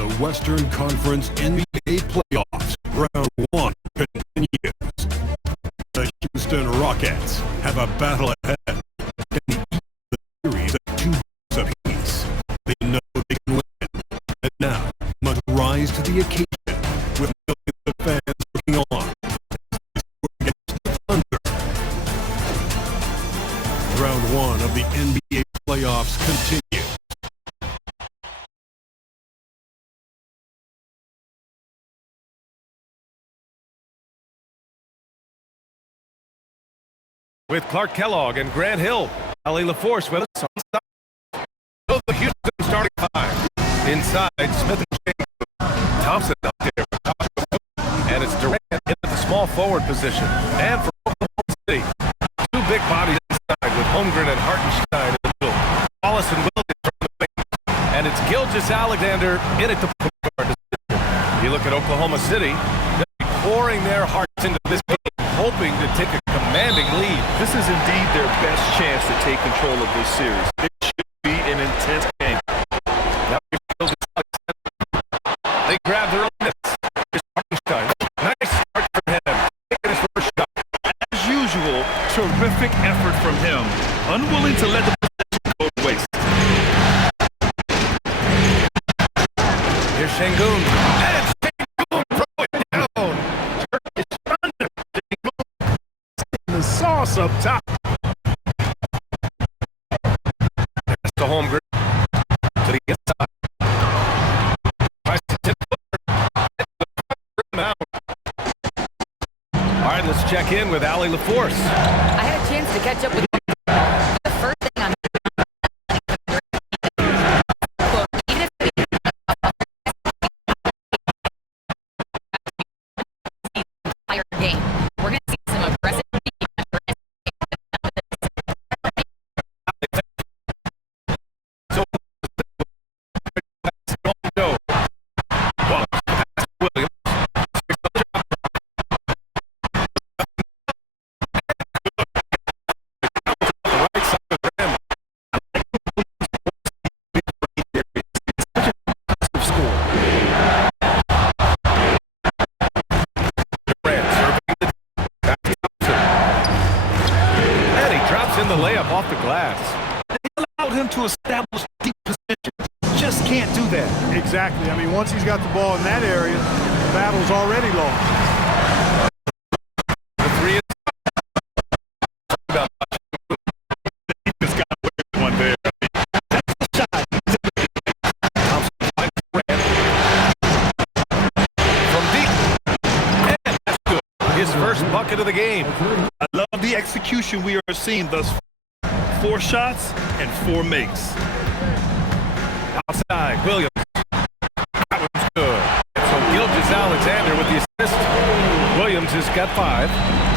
The Western Conference NBA playoffs, round 1 continues. The Houston Rockets have a battle ahead. Can they keep the series at 2 games apiece? They know they can win, and now must rise to the occasion with millions of fans looking on against the Thunder. Round 1 of the NBA playoffs continues. With Clark Kellogg and Grant Hill, Allie LaForce with us on side. So the Houston starting 5. Inside, Smith and Shane. Thompson out there with Joshua. And it's Durant into the small forward position. And for Oklahoma City, 2 big bodies inside with Holmgren and Hartenstein in the middle. Wallace and Williams from the wing. And it's Gilgeous-Alexander in at the point guard position. You look at Oklahoma City, they'll be pouring their hearts into this game, hoping to take a commanding lead. This is indeed their best chance to take control of this series. It should be an intense game. Now they grab their own minutes. Here's Hartenstein. Nice start for him. Taking his first shot. As usual, terrific effort from him. Unwilling to let the possession go to waste. Here's Şengün. And Şengün throw it down. Turkish Thunder. The sauce up top. Pass to Holmgren. To the inside. Tries to tip out. All right, let's check in with Allie LaForce. I had a chance to catch up with the first thing I'm entire game. We're going to see some aggressive the layup off the glass. They allowed him to establish deep position. Just can't do that. Exactly. I mean, once he's got the ball in that area, the battle's already lost. The 3 is He's got one there. That's the shot. from deep. And that's good. His first bucket of the game. I love the execution we are seeing thus far. 4 shots and 4 makes. Outside, Williams. That was good. So Gilgeous-Alexander with the assist. Williams has got 5.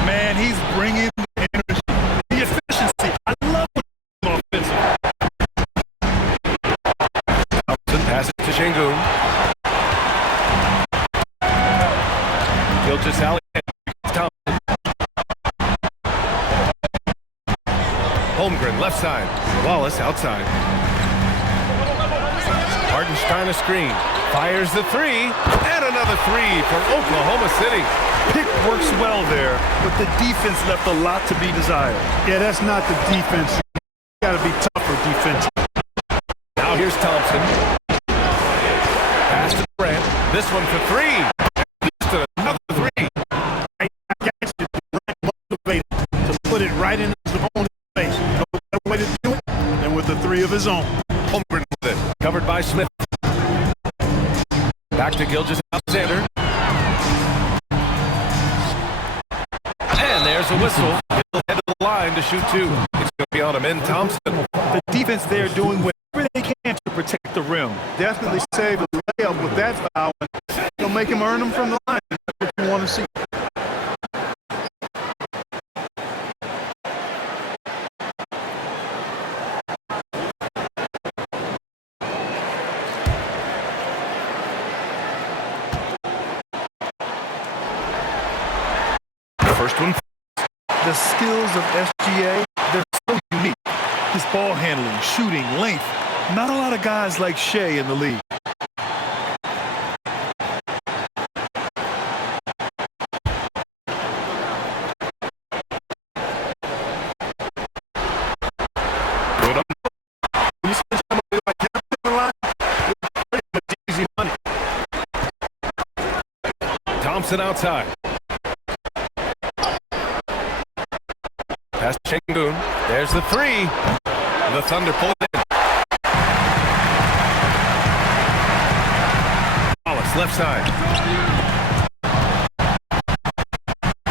Man, he's bringing the energy, the efficiency. I love him offensively. Thompson passes to Şengün. Gilgeous-Alexander. Thompson. Holmgren left side. Wallace outside. Hartenstein a screen. Fires the 3. And another 3 for Oklahoma City. Pick works well there, but the defense left a lot to be desired. Yeah, that's not the defense. You got to be tougher defense. Now here's Thompson. Pass to Durant. This one for 3. Houston, another 3. I got you. Motivated to put it right in his opponent's face. No better way to do it than with the 3 of his own. Holmgren with it. Covered by Smith. Back to Gilgeous-Alexander. And there's a whistle. He'll head to the line to shoot 2. It's going to be on him in Thompson. The defense there doing whatever they can to protect the rim. Definitely save a layup with that foul. You'll make him earn them from the line. That's what you want to see. First one. The skills of SGA, they're so unique. His ball handling, shooting, length. Not a lot of guys like Shea in the league. Thompson outside. Pass to Sengun. There's the three. The Thunder pull it in. Wallace left side.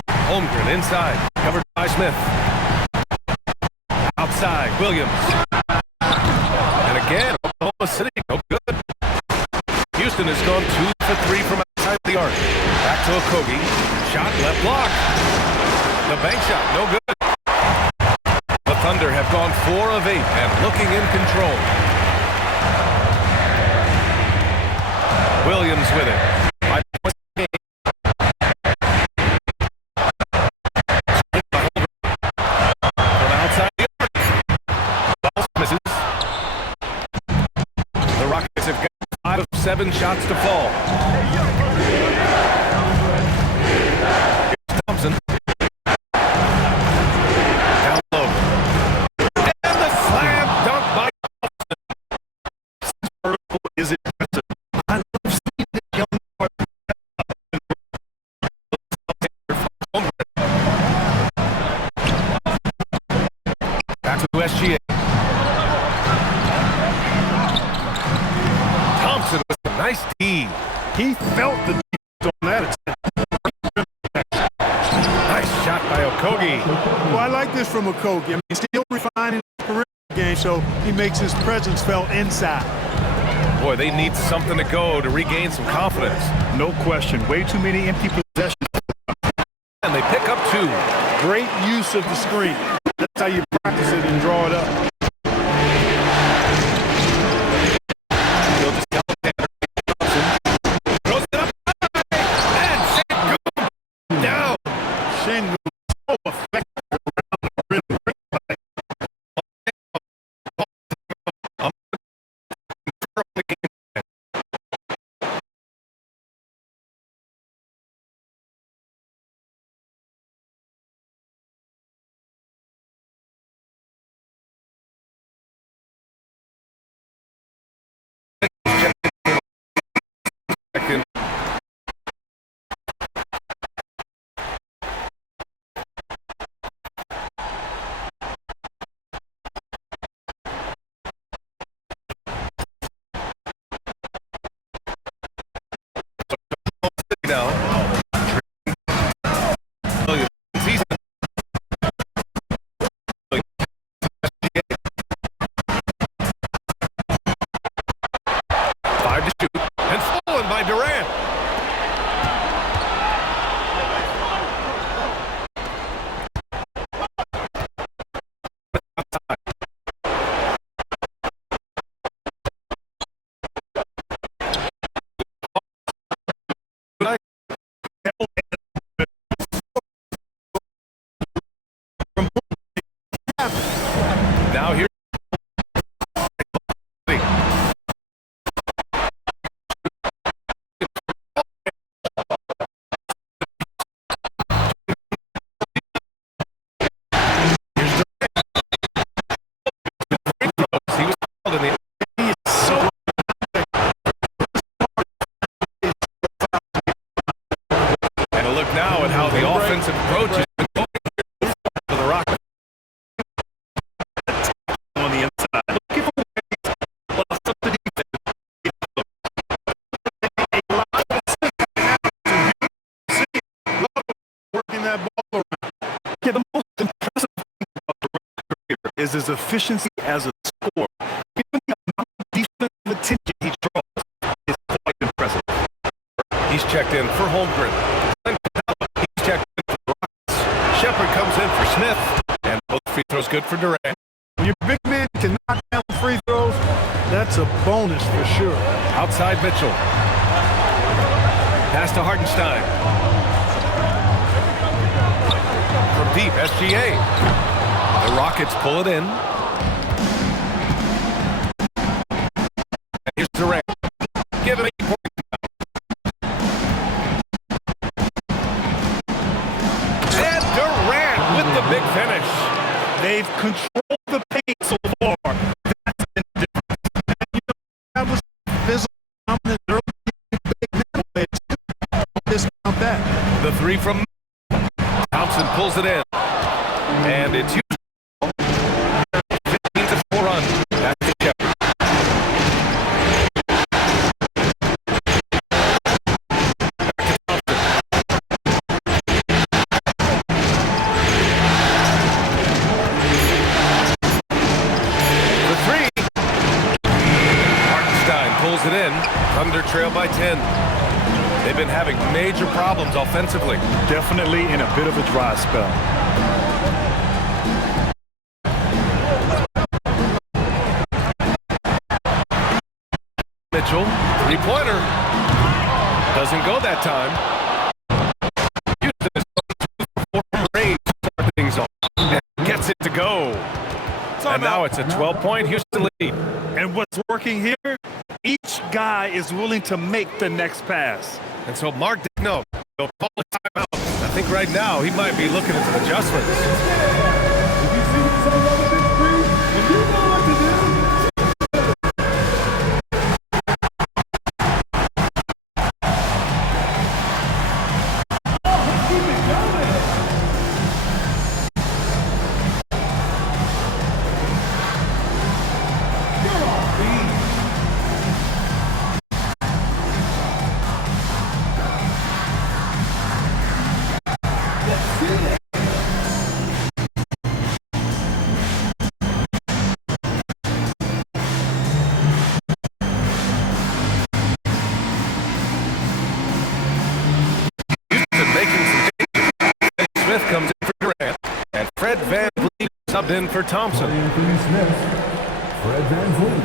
Holmgren inside. Covered by Smith. Outside, Williams. And again, Oklahoma City, no good. Houston has gone 2 for 3 from outside the arc. Back to Okogie. Shot left block. The bank shot, no good. The Thunder have gone 4 of 8 and looking in control. Williams with it. 5 points a game. From outside the arc. Ball misses. The Rockets have got 5 of 7 shots to fall. Here's Thompson. Down low. And the slam dunk by Vertical is impressive. I love seeing the young back to SGA. Thompson with a nice D. He felt the defense on that attempt. Nice shot by Okogie. Well, I like this from Okogie. I mean, he's still refining his career game, so he makes his presence felt inside. Boy, they need something to go to regain some confidence. No question. Way too many empty possessions. And they pick up 2. Great use of the screen. That's how you practice it and draw it up. Throws it up. And Sengun down. Sengun so effective around the rim. Now. Season. 5 to shoot. And stolen by Durant. Now here. He was called in the. He is so And a look now at how the offensive approach is going for the Rockets. On the inside. Looking for ways to plus up the defense. working that ball around. Yeah, the most impressive thing about the career is his efficiency as a scorer. Given the amount of defensive attention he draws, is quite impressive. He's checked in for Holmgren. He's checked in for the Rockets. Shepard comes in for Smith. And both free throws good for Durant. When your big man can knock down free throws, that's a bonus for sure. Outside Mitchell. Pass to Hartenstein. From deep, SGA. The Rockets pull it in. And here's Durant. Give it 8 points. And Durant with the big finish. They've controlled the paint so far. That's been different. That was physical dominant early. Big man, discount that. pulls it in. And it's 15-4 run. Back to Shepard. For three. Hartenstein pulls it in. Thunder trail by 10. They've been having major problems offensively. Definitely in a bit of a dry spell. Mitchell, three-pointer. Doesn't go that time. Houston is 4 from range to start things off. And gets it to go. And now it's a 12-point Houston lead. And what's working here, each guy is willing to make the next pass. And so Mark Digno will call a timeout. I think right now he might be looking at some adjustments. Smith comes in for Durant, and Fred VanVleet subbed in for Thompson. Anthony Smith, Fred VanVleet.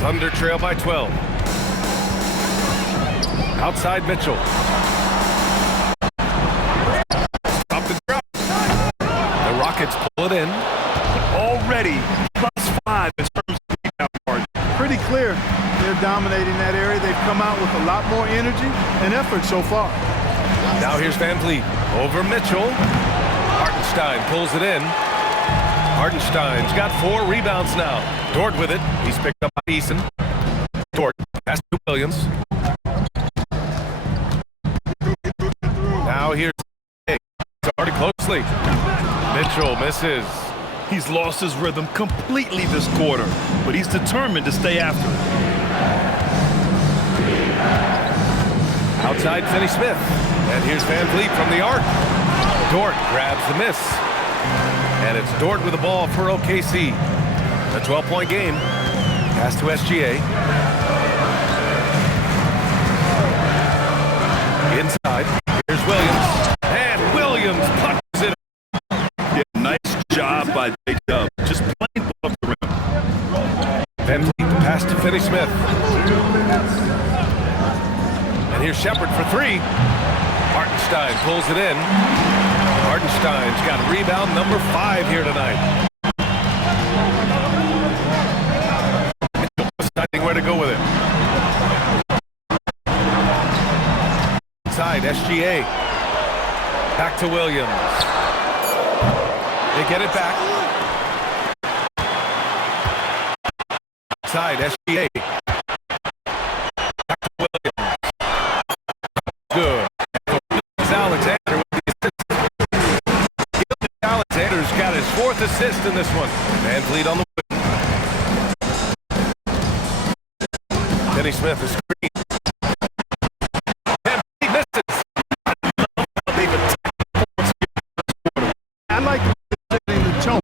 Thunder trail by 12. Outside Mitchell. Stop the drop. The Rockets pull it in. Already +5 in terms of rebound margin. Pretty clear they're dominating that area. They've come out with a lot more energy and effort so far. Now here's VanVleet over Mitchell. Hartenstein pulls it in. Hartenstein's got 4 rebounds now. Dort with it. He's picked up by Eason. Dort pass to Williams. Now here's started closely. Mitchell misses. He's lost his rhythm completely this quarter, but he's determined to stay after it. Outside Finney Smith. And here's VanVleet from the arc. Dort grabs the miss. And it's Dort with the ball for OKC. A 12-point game. Pass to SGA. Inside. Here's Williams. And Williams punches it. Yeah, nice job by J-Dub. Just plain above the rim. VanVleet pass to Finney Smith. And here's Shepard for 3. Hartenstein pulls it in. Hartenstein's got rebound number 5 here tonight. Mitchell deciding where to go with it. Inside, SGA. Back to Williams. They get it back. Inside, SGA. Back to Williams. Good. Alexander with the assist. Alexander's got his 4th assist in this one. VanVleet on the wing. Finney Smith is screen. VanVleet misses. I like setting the tone.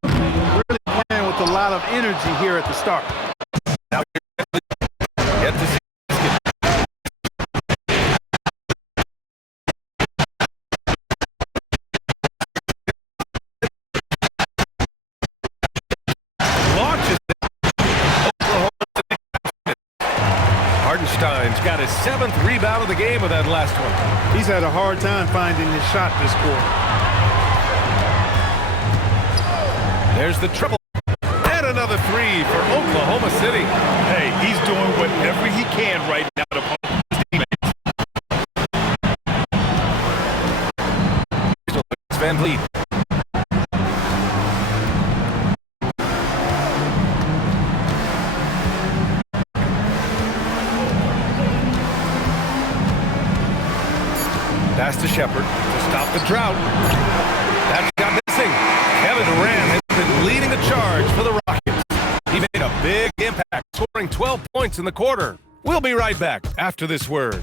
Really playing with a lot of energy here at the start. Now get to see. Hartenstein's got his 7th rebound of the game with that last one. He's had a hard time finding his shot this quarter. There's the triple. And another 3 for Oklahoma City. Hey, he's doing whatever he can right now to pump his teammates. VanVleet. Pass to Shepard to stop the drought. That shot missing. Kevin Durant has been leading the charge for the Rockets. He made a big impact, scoring 12 points in the quarter. We'll be right back after this word.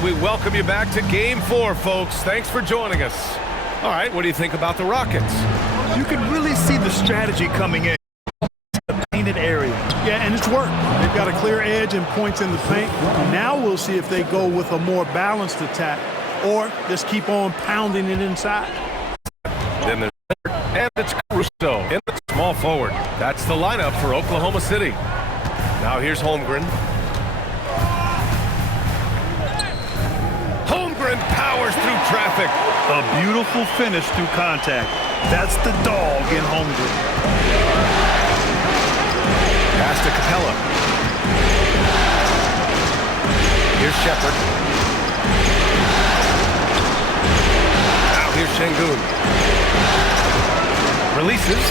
And we welcome you back to Game 4, folks. Thanks for joining us. All right, what do you think about the Rockets? You can really see the strategy coming in. The painted area. Yeah, and it's worked. They've got a clear edge and points in the paint. Now we'll see if they go with a more balanced attack or just keep on pounding it inside. Then there's and it's Caruso in the small forward. That's the lineup for Oklahoma City. Now here's Holmgren. Holmgren powers through traffic. A beautiful finish through contact. That's the dog in Holmgren. Pass to Capella. Here's Shepard. Now here's Şengün. Releases.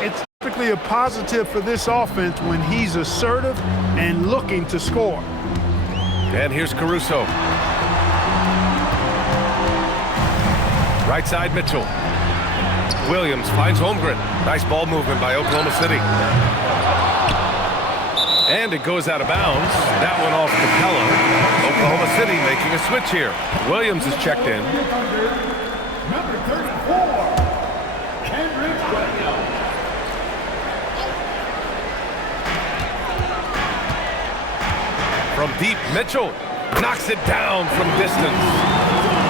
It's typically a positive for this offense when he's assertive and looking to score. And here's Caruso. Right side, Mitchell. Williams finds Holmgren. Nice ball movement by Oklahoma City. And it goes out of bounds. That one off Capella. Oklahoma City making a switch here. Williams is checked in. Number 34, Kendrick Williams. From deep, Mitchell knocks it down from distance.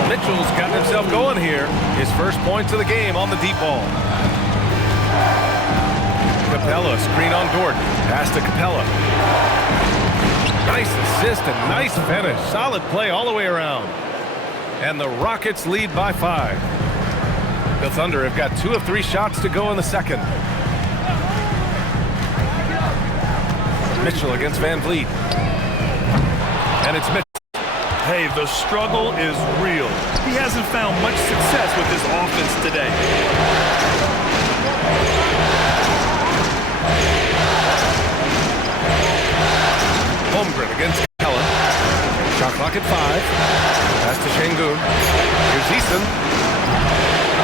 Mitchell's got himself going here. His first points of the game on the deep ball. Capella, screen on Dort. Pass to Capella. Nice assist and nice finish. Solid play all the way around. And the Rockets lead by 5. The Thunder have got 2 of 3 shots to go in the second. Mitchell against Van Vliet. And it's Mitchell. Hey, the struggle is real. He hasn't found much success with his offense today. Holmgren against Capella. Shot clock at 5. Pass to Şengün. Here's Easton.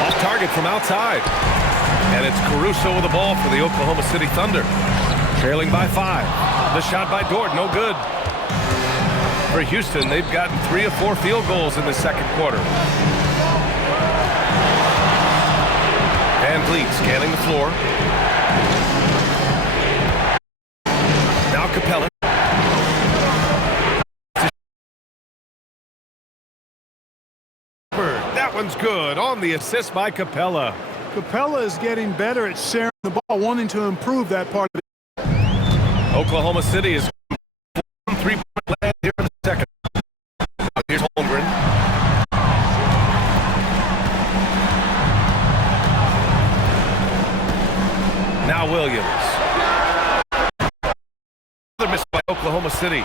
Off target from outside. And it's Caruso with the ball for the Oklahoma City Thunder. Trailing by 5. The shot by Dort, no good. For Houston, they've gotten 3 of 4 field goals in the second quarter. Van Vliet scanning the floor. Now Capella. That one's good on the assist by Capella. Capella is getting better at sharing the ball, wanting to improve that part of it. Oklahoma City is 3-point lead here in the second. Here's Holmgren. Now Williams. Another miss by Oklahoma City.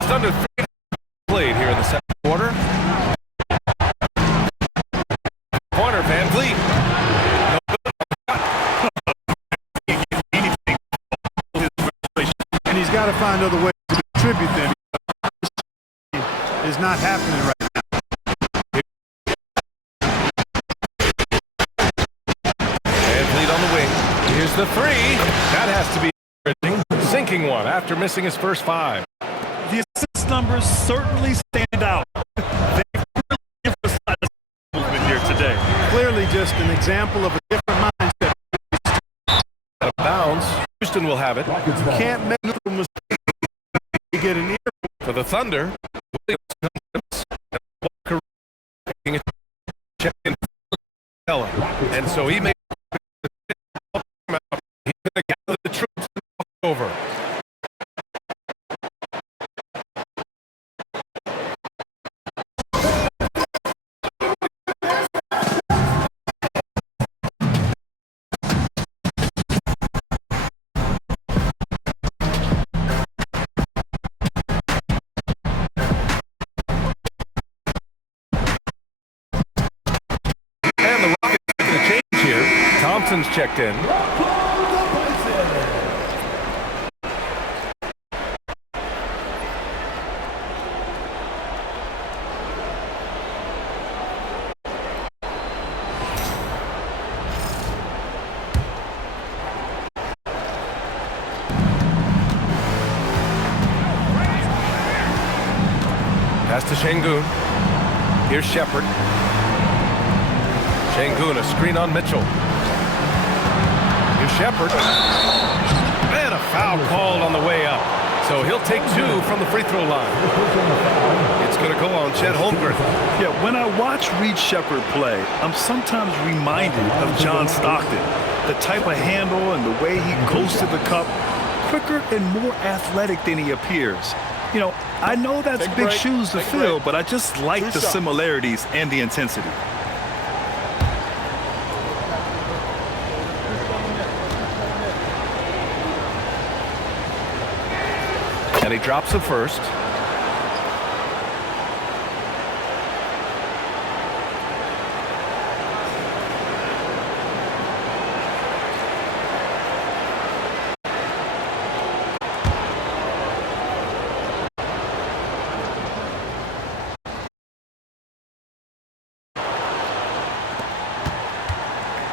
Just under 3 played here in the second quarter. Corner, Van Vliet. And he's got to find other ways to contribute them. Is not happening right now. Van Vliet on the wing. Here's the 3. That has to be encouraging. Sinking one after missing his first 5. The assist numbers certainly stand out. They really emphasize the movement here today. Clearly just an example of a different mindset. Out of bounds. Houston will have it. You can't make no mistake. You get an ear. For the Thunder, Williams making a check in. And so he made he's going to gather the troops and walk over. Thompson's checked in. Pass to Şengün. Here's Shepard. Şengün, a screen on Mitchell. Here's Shepard. And a foul called on the way up. So he'll take 2 from the free throw line. It's going to go on Chet Holmgren. Yeah, when I watch Reed Shepard play, I'm sometimes reminded of John Stockton. The type of handle and the way he goes to the cup, quicker and more athletic than he appears. You know, I know that's big shoes to fill, but I just like the similarities and the intensity. And he drops the first.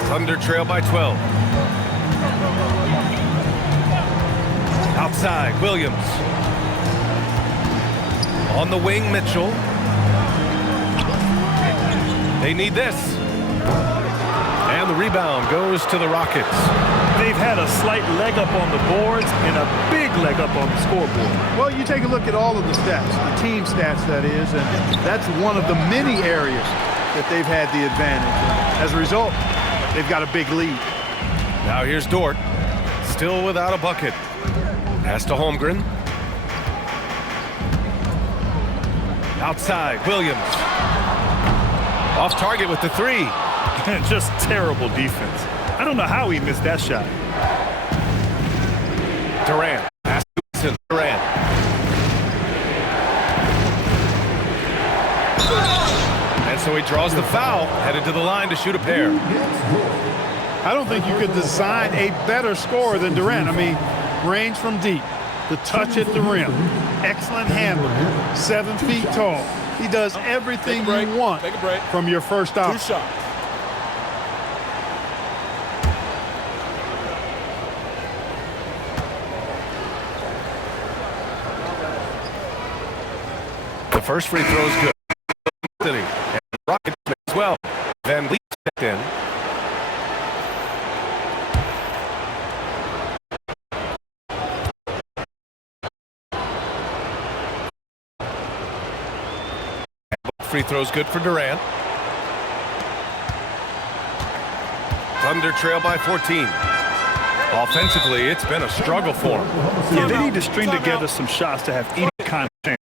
Thunder trail by 12. Outside, Williams. On the wing, Mitchell. They need this. And the rebound goes to the Rockets. They've had a slight leg up on the boards and a big leg up on the scoreboard. Well, you take a look at all of the stats, the team stats, that is, and that's one of the many areas that they've had the advantage. As a result, they've got a big lead. Now here's Dort, still without a bucket. Pass to Holmgren. Outside, Williams. Off target with the 3. Just terrible defense. I don't know how he missed that shot. Durant. Pass to Wilson. Durant. And so he draws the foul, headed to the line to shoot a pair. I don't think you could design a better scorer than Durant. I mean, range from deep, the touch at the rim, excellent handling, 7 feet tall. He does everything you want from your first option. The first free throw is good. And the Rockets as well. Van Vliet stepped in. Free throws good for Durant. Thunder trail by 14. Offensively, it's been a struggle for them. Yeah, they need to string together some shots to have any kind of chance.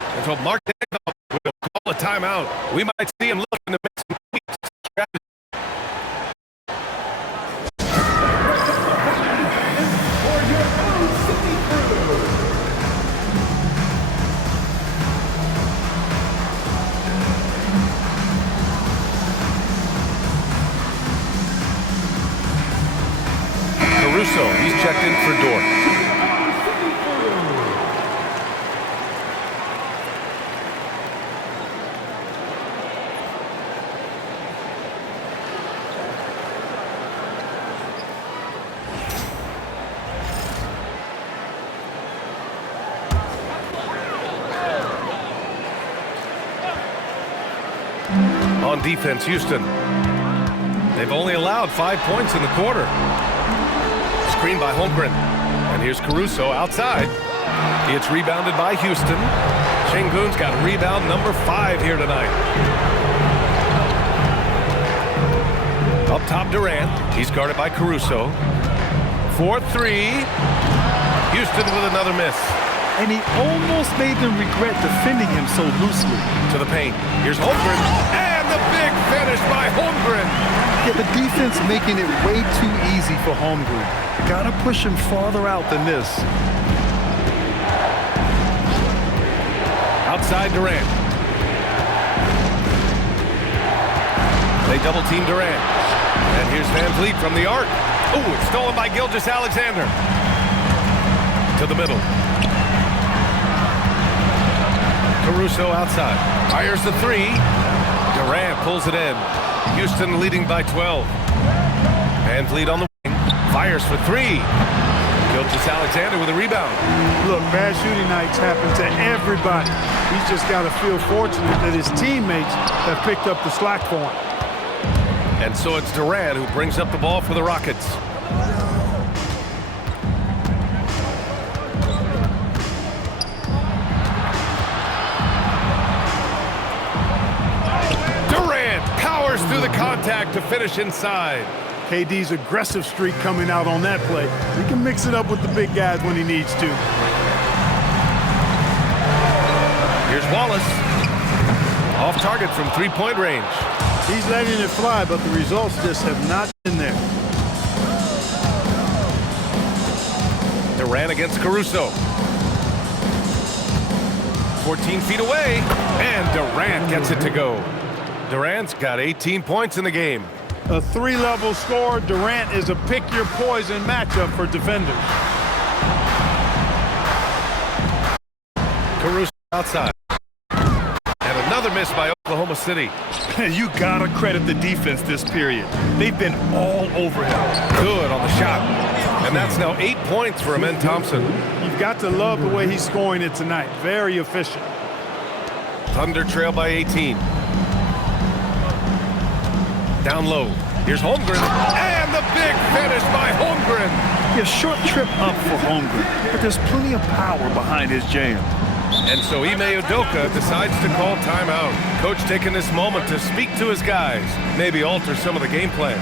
And so Mark Daigneault will call a timeout. We might see him looking to make some tweaks to strategy. Caruso, he's checked in for Dort. On defense, Houston. They've only allowed 5 points in the quarter. Screen by Holmgren. And here's Caruso outside. It's rebounded by Houston. Şengün's got rebound number 5 here tonight. Up top, Durant. He's guarded by Caruso. 4-3. Houston with another miss. And he almost made them regret defending him so loosely. To the paint. Here's Holmgren. And the big finish by Holmgren. Yeah, the defense making it way too easy for Holmgren. Gotta push him farther out than this. Outside Durant. They double team Durant. And here's Van Vliet from the arc. Oh, it's stolen by Gilgeous-Alexander. To the middle. Caruso outside. Fires the 3. Durant pulls it in. Houston leading by 12. Van Vliet on the wing. Fires for 3. Gilgeous-Alexander with a rebound. Look, bad shooting nights happen to everybody. He's just got to feel fortunate that his teammates have picked up the slack for him. And so it's Durant who brings up the ball for the Rockets. Durant powers through the contact to finish inside. KD's aggressive streak coming out on that play. He can mix it up with the big guys when he needs to. Here's Wallace. Off target from three-point range. He's letting it fly, but the results just have not been there. Durant against Caruso. 14 feet away, and Durant gets it to go. Durant's got 18 points in the game. A three-level score, Durant is a pick-your-poison matchup for defenders. Caruso outside. And another miss by Oklahoma City. You gotta credit the defense this period. They've been all over him. Good on the shot. And that's now 8 points for Amen Thompson. You've got to love the way he's scoring it tonight. Very efficient. Thunder trail by 18. Down low. Here's Holmgren. And the big finish by Holmgren. A short trip up for Holmgren, but there's plenty of power behind his jam. And so Ime Udoka decides to call timeout. Coach taking this moment to speak to his guys, maybe alter some of the game plan.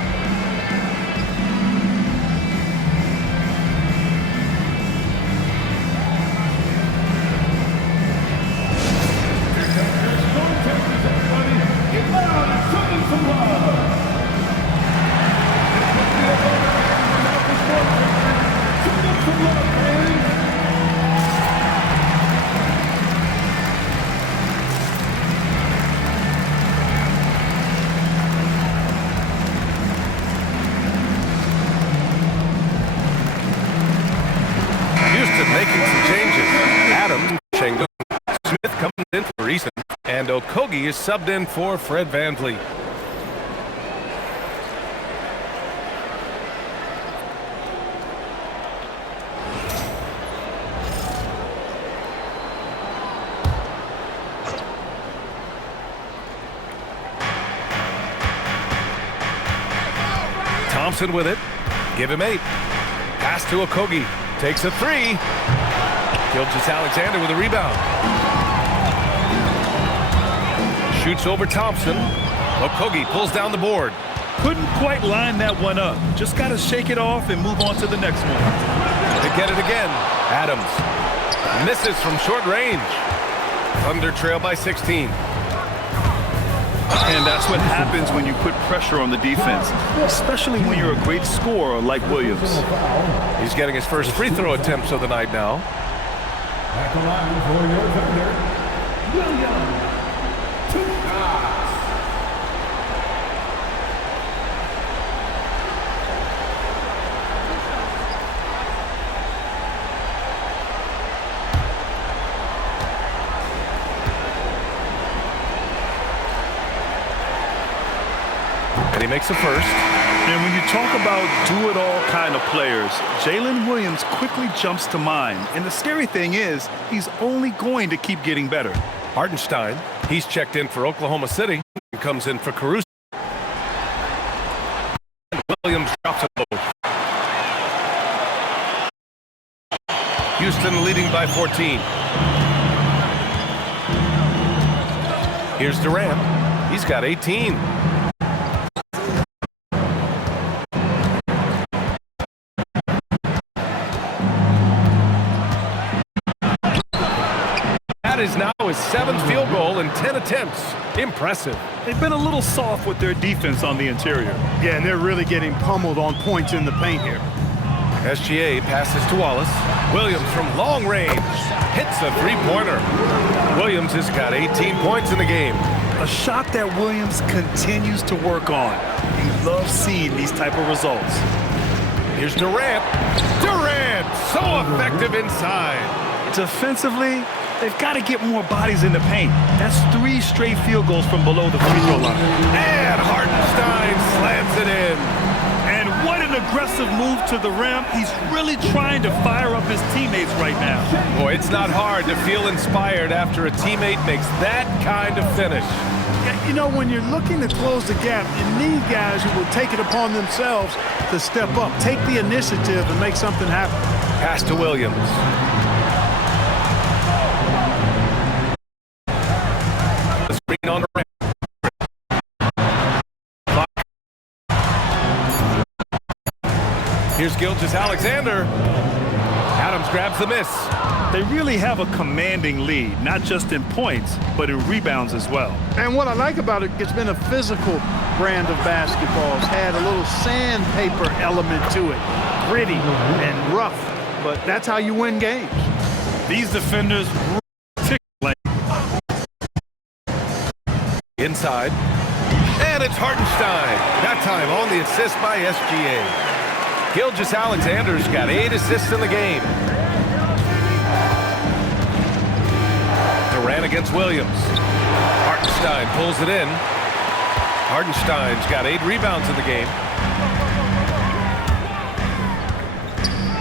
Making some changes. Adams, Shingo, Smith coming in for Eason, and Okogie is subbed in for Fred VanVleet. Thompson with it. Give him 8. Pass to Okogie. Takes a 3. Gilgeous-Alexander with a rebound. Shoots over Thompson. Okogie pulls down the board. Couldn't quite line that one up. Just got to shake it off and move on to the next one. They get it again. Adams misses from short range. Thunder trail by 16. And that's what happens when you put pressure on the defense, especially when you're a great scorer like Williams. He's getting his first free throw attempts of the night now. At the line for your defender, Williams. And he makes a first. And when you talk about do-it-all kind of players, Jalen Williams quickly jumps to mind. And the scary thing is, he's only going to keep getting better. Hartenstein, he's checked in for Oklahoma City, and comes in for Caruso. Williams drops a low. Houston leading by 14. Here's Durant. He's got 18. That is now his 7th field goal in 10 attempts. Impressive. They've been a little soft with their defense on the interior. Yeah, and they're really getting pummeled on points in the paint here. SGA passes to Wallace. Williams from long range hits a three-pointer. Williams has got 18 points in the game. A shot that Williams continues to work on. He loves seeing these type of results. Here's Durant. Durant, so effective inside. Defensively, they've got to get more bodies in the paint. That's 3 straight field goals from below the free throw line. And Hartenstein slams it in. And what an an aggressive move to the rim. He's really trying to fire up his teammates right now. Boy, it's not hard to feel inspired after a teammate makes that kind of finish. Yeah, you know, when you're looking to close the gap, you need guys who will take it upon themselves to step up, take the initiative, and make something happen. Pass to Williams. The screen on Durant. Here's Gilgeous-Alexander. Adams grabs the miss. They really have a commanding lead, not just in points, but in rebounds as well. And what I like about it, it's been a physical brand of basketball. It's had a little sandpaper element to it, gritty and rough, but that's how you win games. These defenders particularly. Inside. And it's Hartenstein. That time on the assist by SGA. Gilgeous-Alexander's got 8 assists in the game. Durant against Williams. Hartenstein pulls it in. Hartenstein's got 8 rebounds in the game.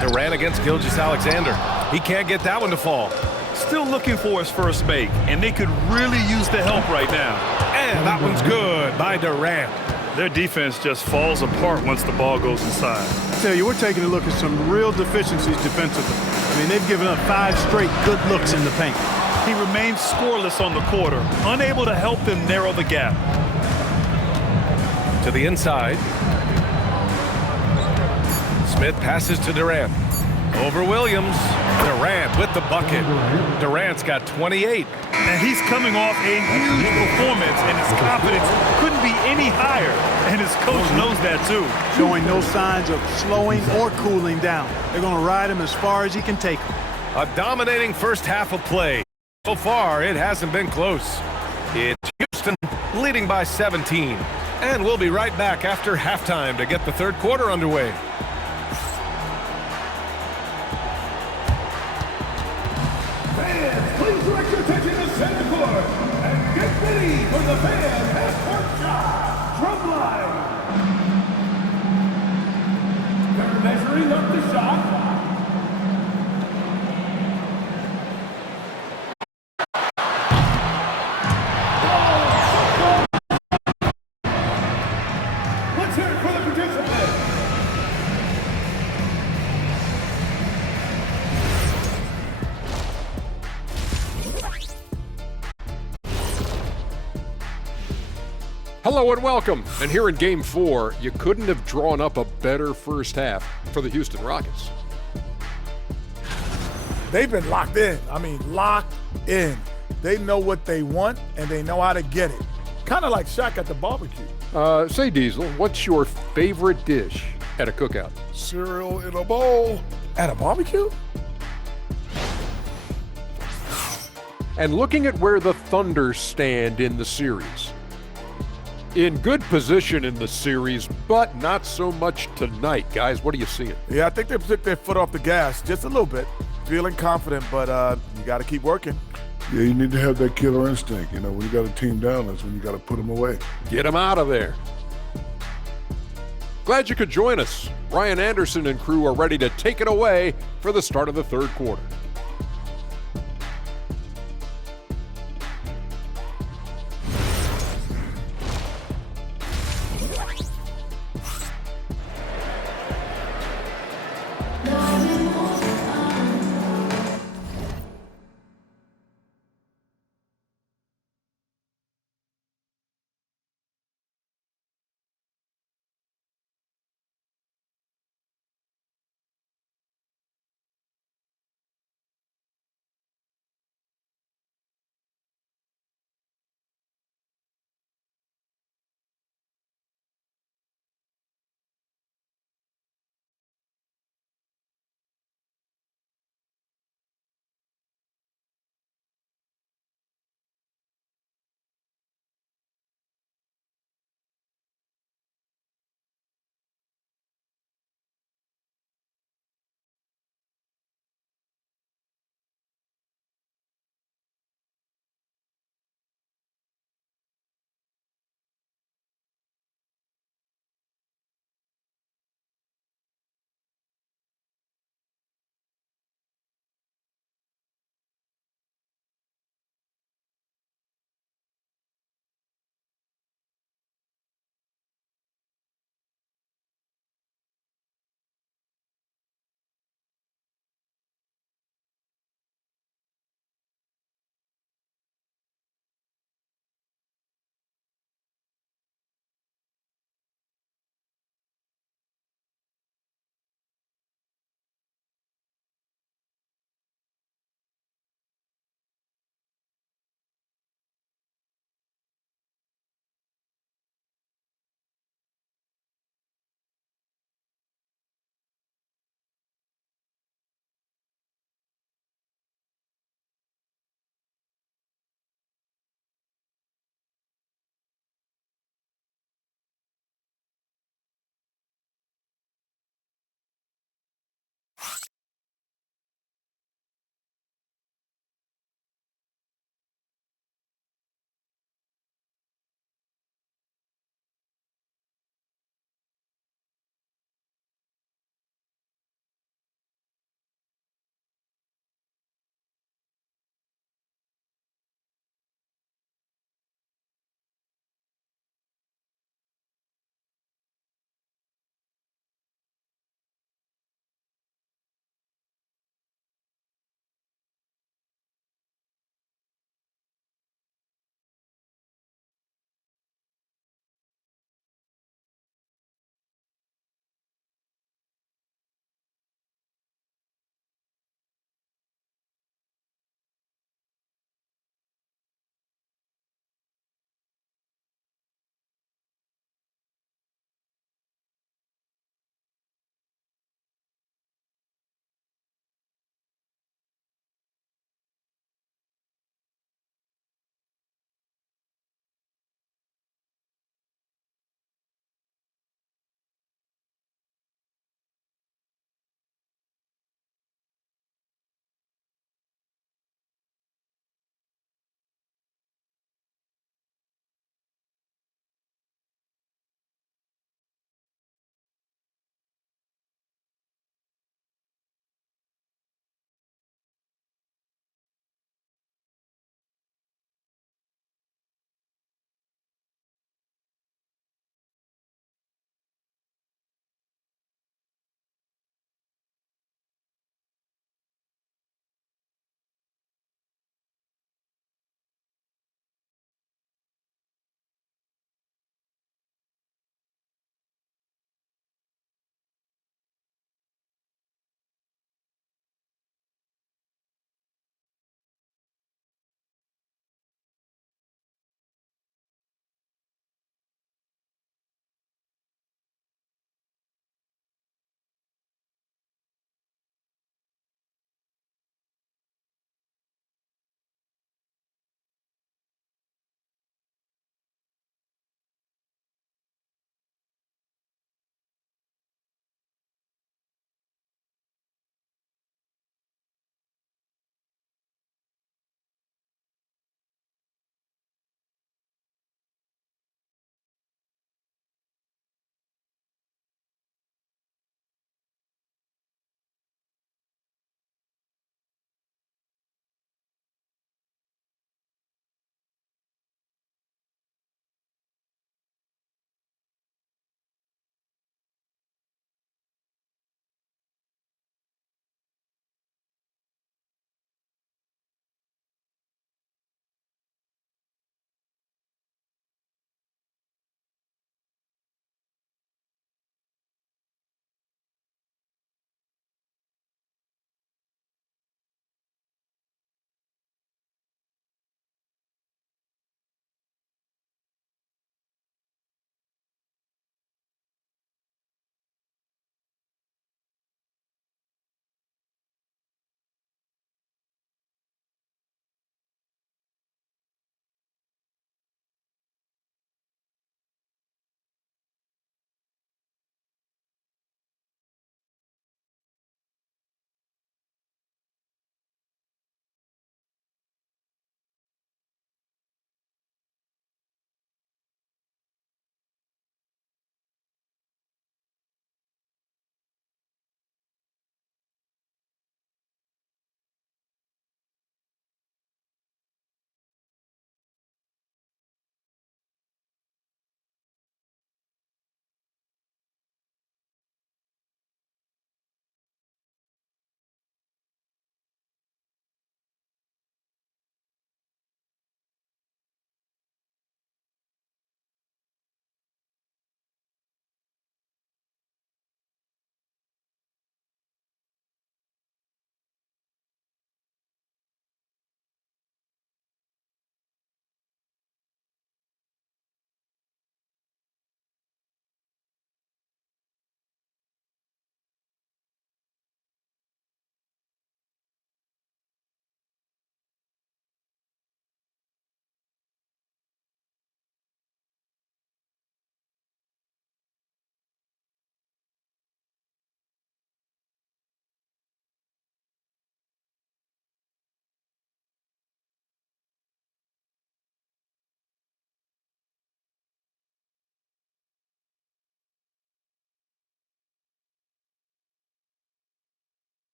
Durant against Gilgeous-Alexander. He can't get that one to fall. Still looking for his first make, and they could really use the help right now. And that one's good by Durant. Their defense just falls apart once the ball goes inside. I tell you, we're taking a look at some real deficiencies defensively. I mean, they've given up 5 straight good looks in the paint. He remains scoreless on the quarter, unable to help them narrow the gap. To the inside. Smith passes to Durant. Over Williams. Durant with the bucket. Durant's got 28. And he's coming off a huge performance, and his confidence couldn't be any higher. And his coach knows that too. Showing no signs of slowing or cooling down. They're going to ride him as far as he can take him. A dominating first half of play. So far, it hasn't been close. It's Houston leading by 17. And we'll be right back after halftime to get the third quarter underway. Fans, please direct your attention to center court and get ready for the fan half-court shot. Drum line. They're measuring up the shot. Let's hear it for the participants. Hello and welcome. And here in Game 4, you couldn't have drawn up a better first half for the Houston Rockets. They've been locked in. I mean, locked in. They know what they want, and they know how to get it. Kind of like Shaq at the barbecue. Say, Diesel, what's your favorite dish at a cookout? Cereal in a bowl. At a barbecue? And looking at where the Thunder stand in the series. In good position in the series, but not so much tonight. Guys, what are you seeing? Yeah, I think they took their foot off the gas just a little bit. Feeling confident, but you got to keep working. Yeah, you need to have that killer instinct. You know, when you got a team down, that's when you got to put them away. Get them out of there. Glad you could join us. Ryan Anderson and crew are ready to take it away for the start of the third quarter.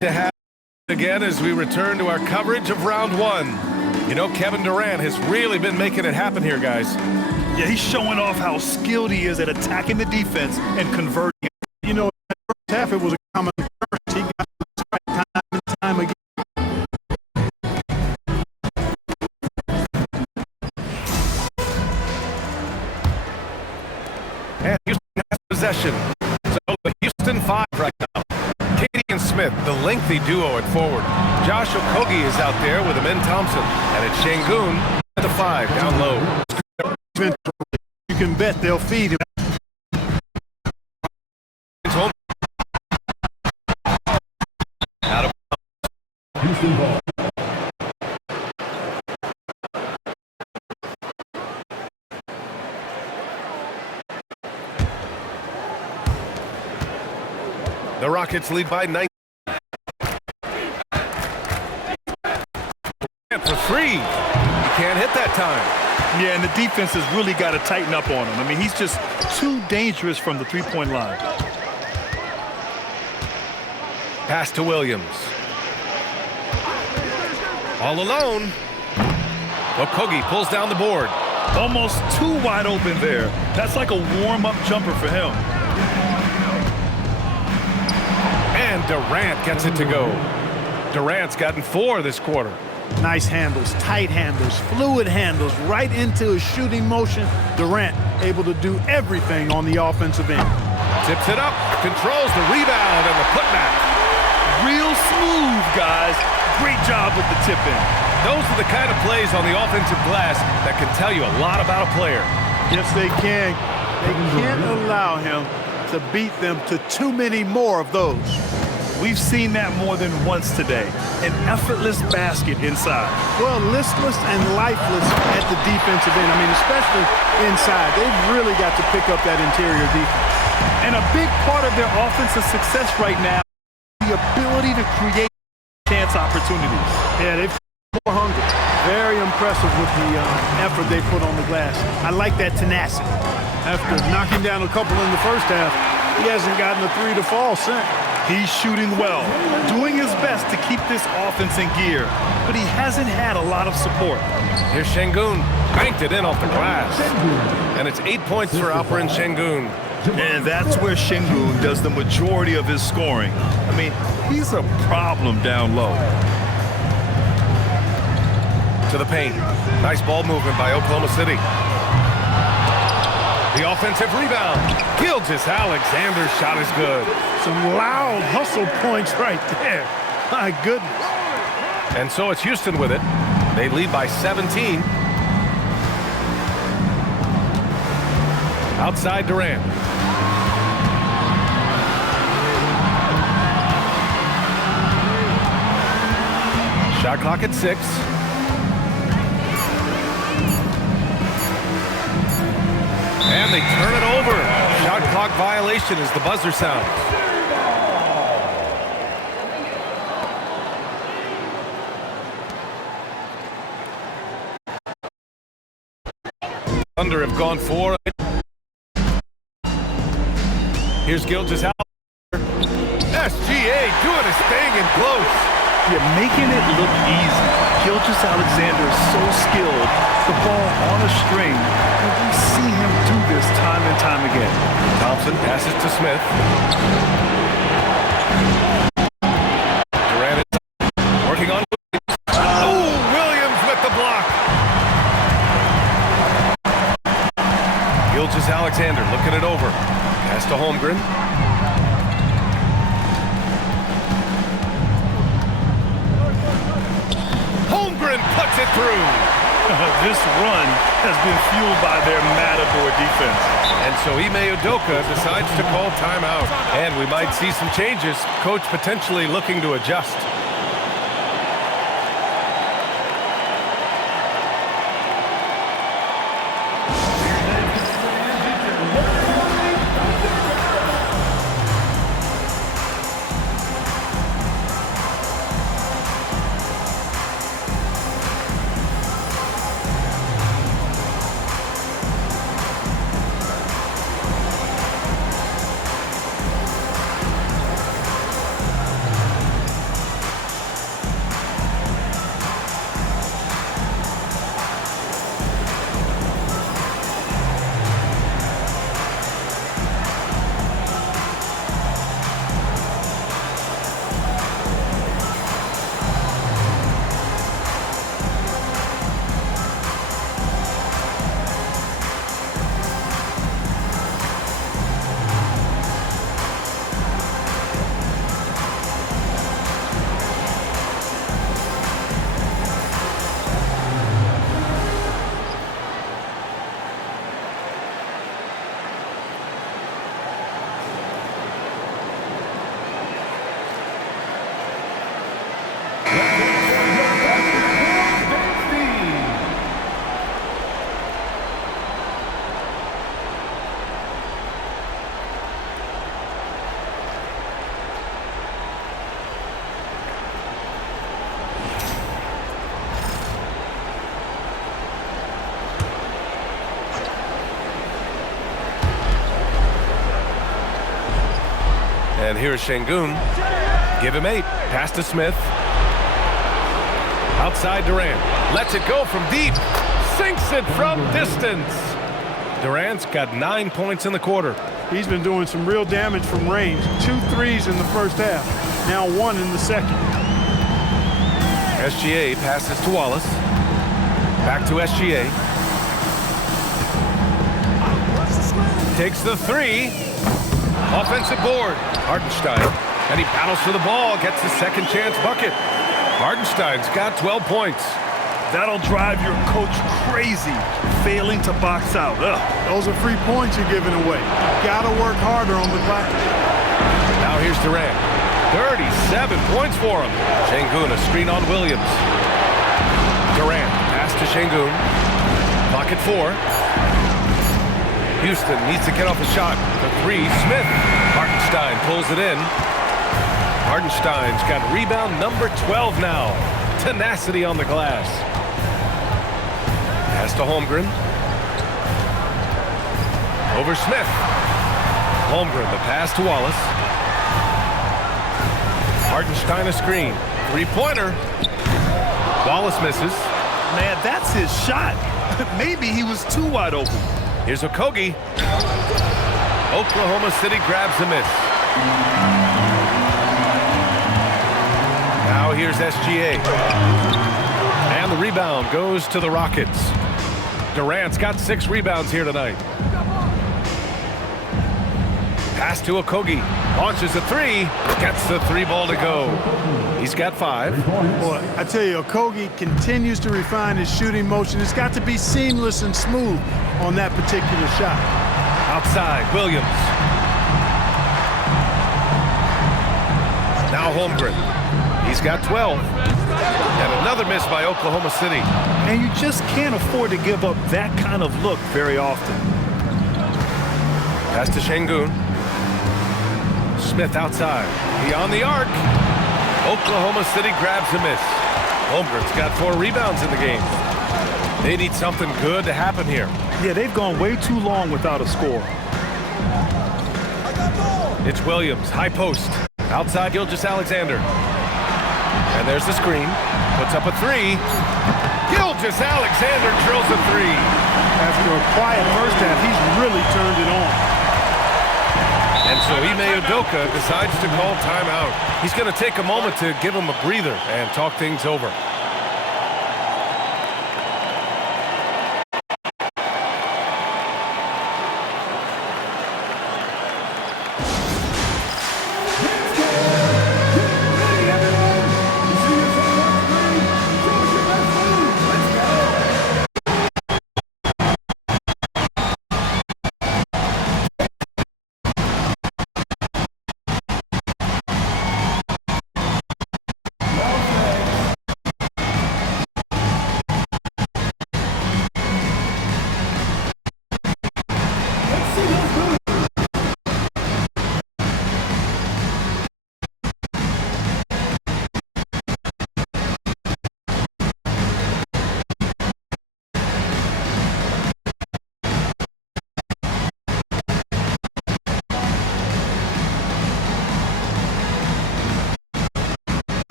to have again as we return to our coverage of round one. You know, Kevin Durant has really been making it happen here, guys. Yeah, he's showing off how skilled he is at attacking the defense and converting it. You know, in the first half, it was a common occurrence. He got the strike time and time again. And Houston has possession. So Houston 5 right now. Katie and Smith, the lengthy duo at forward. Josh Okogie is out there with Amin Thompson. And it's Şengün at the 5 down low. You can bet they'll feed him. Out of Houston ball. the Rockets lead by 9. For 3. He can't hit that time. Yeah, and the defense has really got to tighten up on him. I mean, he's just too dangerous from the three-point line. Pass to Williams. All alone. Okogie pulls down the board. Almost too wide open there. That's like a warm-up jumper for him. And Durant gets it to go. Durant's gotten 4 this quarter. Nice handles, tight handles, fluid handles, right into his shooting motion. Durant able to do everything on the offensive end. Tips it up, controls the rebound and the putback. Real smooth, guys. Great job with the tip in. Those are the kind of plays on the offensive glass that can tell you a lot about a player. Yes, they can. They can't allow him to beat them to too many more of those. We've seen that more than once today. An effortless basket inside. Well, listless and lifeless at the defensive end. I mean, especially inside. They've really got to pick up that interior defense. And a big part of their offensive success right now is the ability to create chance opportunities. Yeah, they've more hungry. Very impressive with the effort they put on the glass. I like that tenacity. After knocking down a couple in the first half, he hasn't gotten a 3 to fall since. He's shooting well, doing his best to keep this offense in gear, but he hasn't had a lot of support. Here's Şengün, banked it in off the glass. And it's 8 points for Alperen Şengün. And that's where Şengün does the majority of his scoring. I mean, he's a problem down low. To the paint. Nice ball movement by Oklahoma City. The offensive rebound. Gilgeous-Alexander's shot is good. Some loud hustle points right there. My goodness. And so it's Houston with it. They lead by 17. Outside Durant. Shot clock at 6. And they turn it over. Shot clock violation as the buzzer sounds. Thunder have gone 4. Here's Gilgeous-Alexander. SGA doing his thing in close. Yeah, making it look easy. Gilgeous-Alexander is so skilled. The ball on a string. And we see him do this time and time again. Thompson passes to Smith. Durant is working on Williams. Oh, Williams with the block. Gilgeous-Alexander looking it over. Pass to Holmgren. Holmgren puts it through. This run has been fueled by their Matador defense. And so Ime Udoka decides to call timeout. And we might see some changes. Coach potentially looking to adjust. And here's Şengün. Give him 8. Pass to Smith. Outside Durant. Lets it go from deep. Sinks it from distance. Durant's got 9 points in the quarter. He's been doing some real damage from range. 2 threes in the first half. Now 1 in the second. SGA passes to Wallace. Back to SGA. Takes the 3. Offensive board. Hartenstein. And he battles for the ball. Gets the second chance bucket. Hartenstein's got 12 points. That'll drive your coach crazy, failing to box out. Ugh. Those are free points you're giving away. Gotta work harder on the glass. Now here's Durant. 37 points for him. Şengün, a screen on Williams. Durant, pass to Şengün. Clock at 4. Houston needs to get off a shot. For 3, Smith. Hartenstein pulls it in. Hartenstein's got rebound number 12 now. Tenacity on the glass. Pass to Holmgren. Over Smith. Holmgren, the pass to Wallace. Hartenstein a screen. 3-pointer. Wallace misses. Man, that's his shot. Maybe he was too wide open. Here's Okogie. Oklahoma City grabs the miss. Now here's SGA. And the rebound goes to the Rockets. Durant's got 6 rebounds here tonight. Pass to Okogie. Launches a 3. Gets the 3 ball to go. He's got 5. Boy, I tell you, Okogie continues to refine his shooting motion. It's got to be seamless and smooth on that particular shot. Outside, Williams. Now Holmgren. He's got 12. And another miss by Oklahoma City. And you just can't afford to give up that kind of look very often. Pass to Şengün. Smith outside. Beyond the arc. Oklahoma City grabs a miss. Holmgren's got 4 rebounds in the game. They need something good to happen here. Yeah, they've gone way too long without a score. It's Williams, high post. Outside Gilgeous-Alexander. And there's the screen. Puts up a 3. Gilgeous-Alexander drills a 3. After a quiet first half, he's really turned it on. And so Ime Udoka decides to call timeout. He's going to take a moment to give him a breather and talk things over.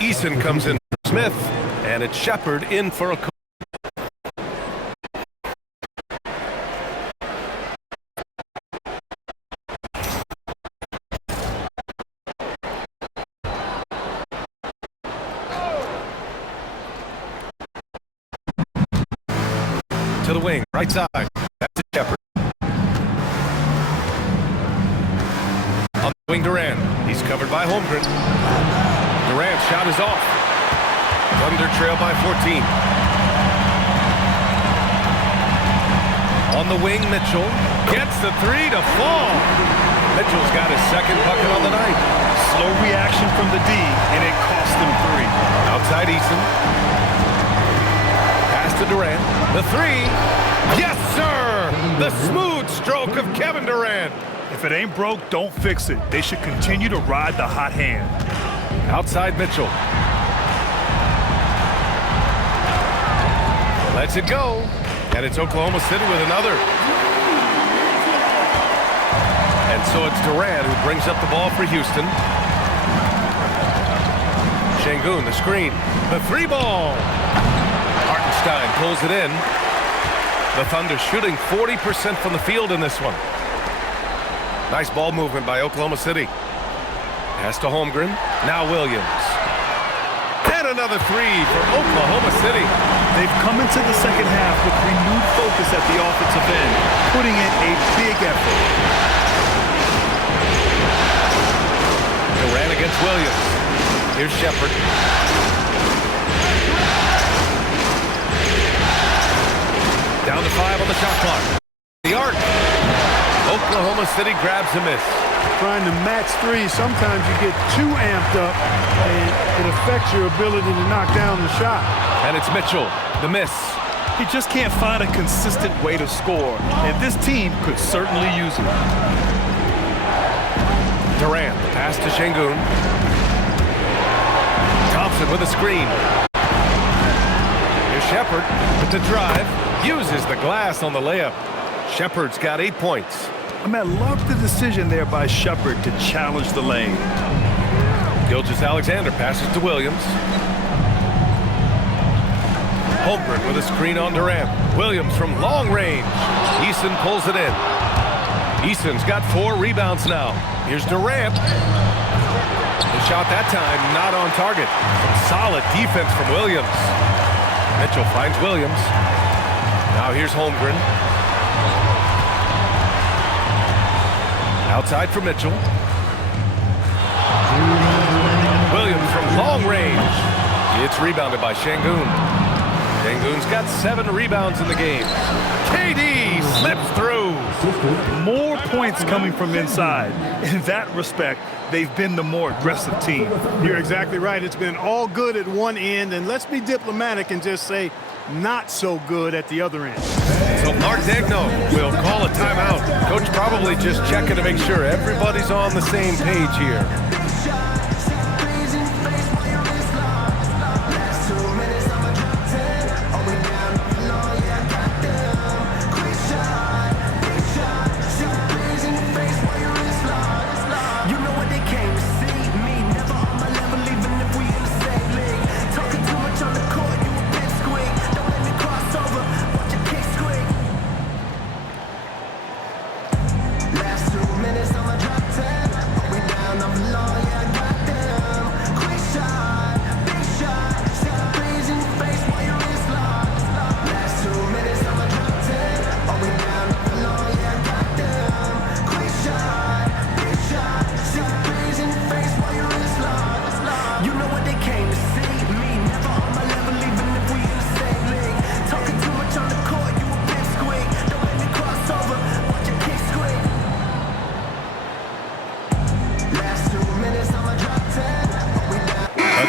Eason comes in for Smith, and it's Shepard in for a to the wing, right side. Back to Shepard. On the wing, Durant. He's covered by Holmgren. Durant's shot is off. Thunder trail by 14. On the wing, Mitchell gets the three to fall. Mitchell's got his second bucket on the night. Slow reaction from the D, and it cost him 3. Outside Eason. Pass to Durant. The three. Yes, sir! The smooth stroke of Kevin Durant. If it ain't broke, don't fix it. They should continue to ride the hot hand. Outside Mitchell. Lets it go. And it's Oklahoma City with another. And so it's Durant who brings up the ball for Houston. Şengün, the screen. The three ball. Hartenstein pulls it in. The Thunder shooting 40% from the field in this one. Nice ball movement by Oklahoma City. Pass to Holmgren. Now Williams. And another three for Oklahoma City. They've come into the second half with renewed focus at the offensive end, putting in a big effort. Durant against Williams. Here's Shepard. Down to 5 on the shot clock. The arc. Oklahoma City grabs a miss. Trying to match three, sometimes you get too amped up and it affects your ability to knock down the shot. And it's Mitchell, the miss. He just can't find a consistent way to score, and this team could certainly use it. Durant, the pass to Şengün. Thompson with a screen. Here's Shepard with the drive. Uses the glass on the layup. Shepard's got 8 points. I love the decision there by Shepard to challenge the lane. Gilgeous-Alexander passes to Williams. Holmgren with a screen on Durant. Williams from long range. Eason pulls it in. Eason's got 4 rebounds now. Here's Durant. The shot that time not on target. Solid defense from Williams. Mitchell finds Williams. Now here's Holmgren. Outside for Mitchell. Williams from long range. It's rebounded by Şengün. Şengün's got 7 rebounds in the game. KD slips through. More points coming from inside. In that respect, they've been the more aggressive team. You're exactly right. It's been all good at one end, and let's be diplomatic and just say not so good at the other end. So Mark Daigneault will call a timeout. Coach probably just checking to make sure everybody's on the same page here.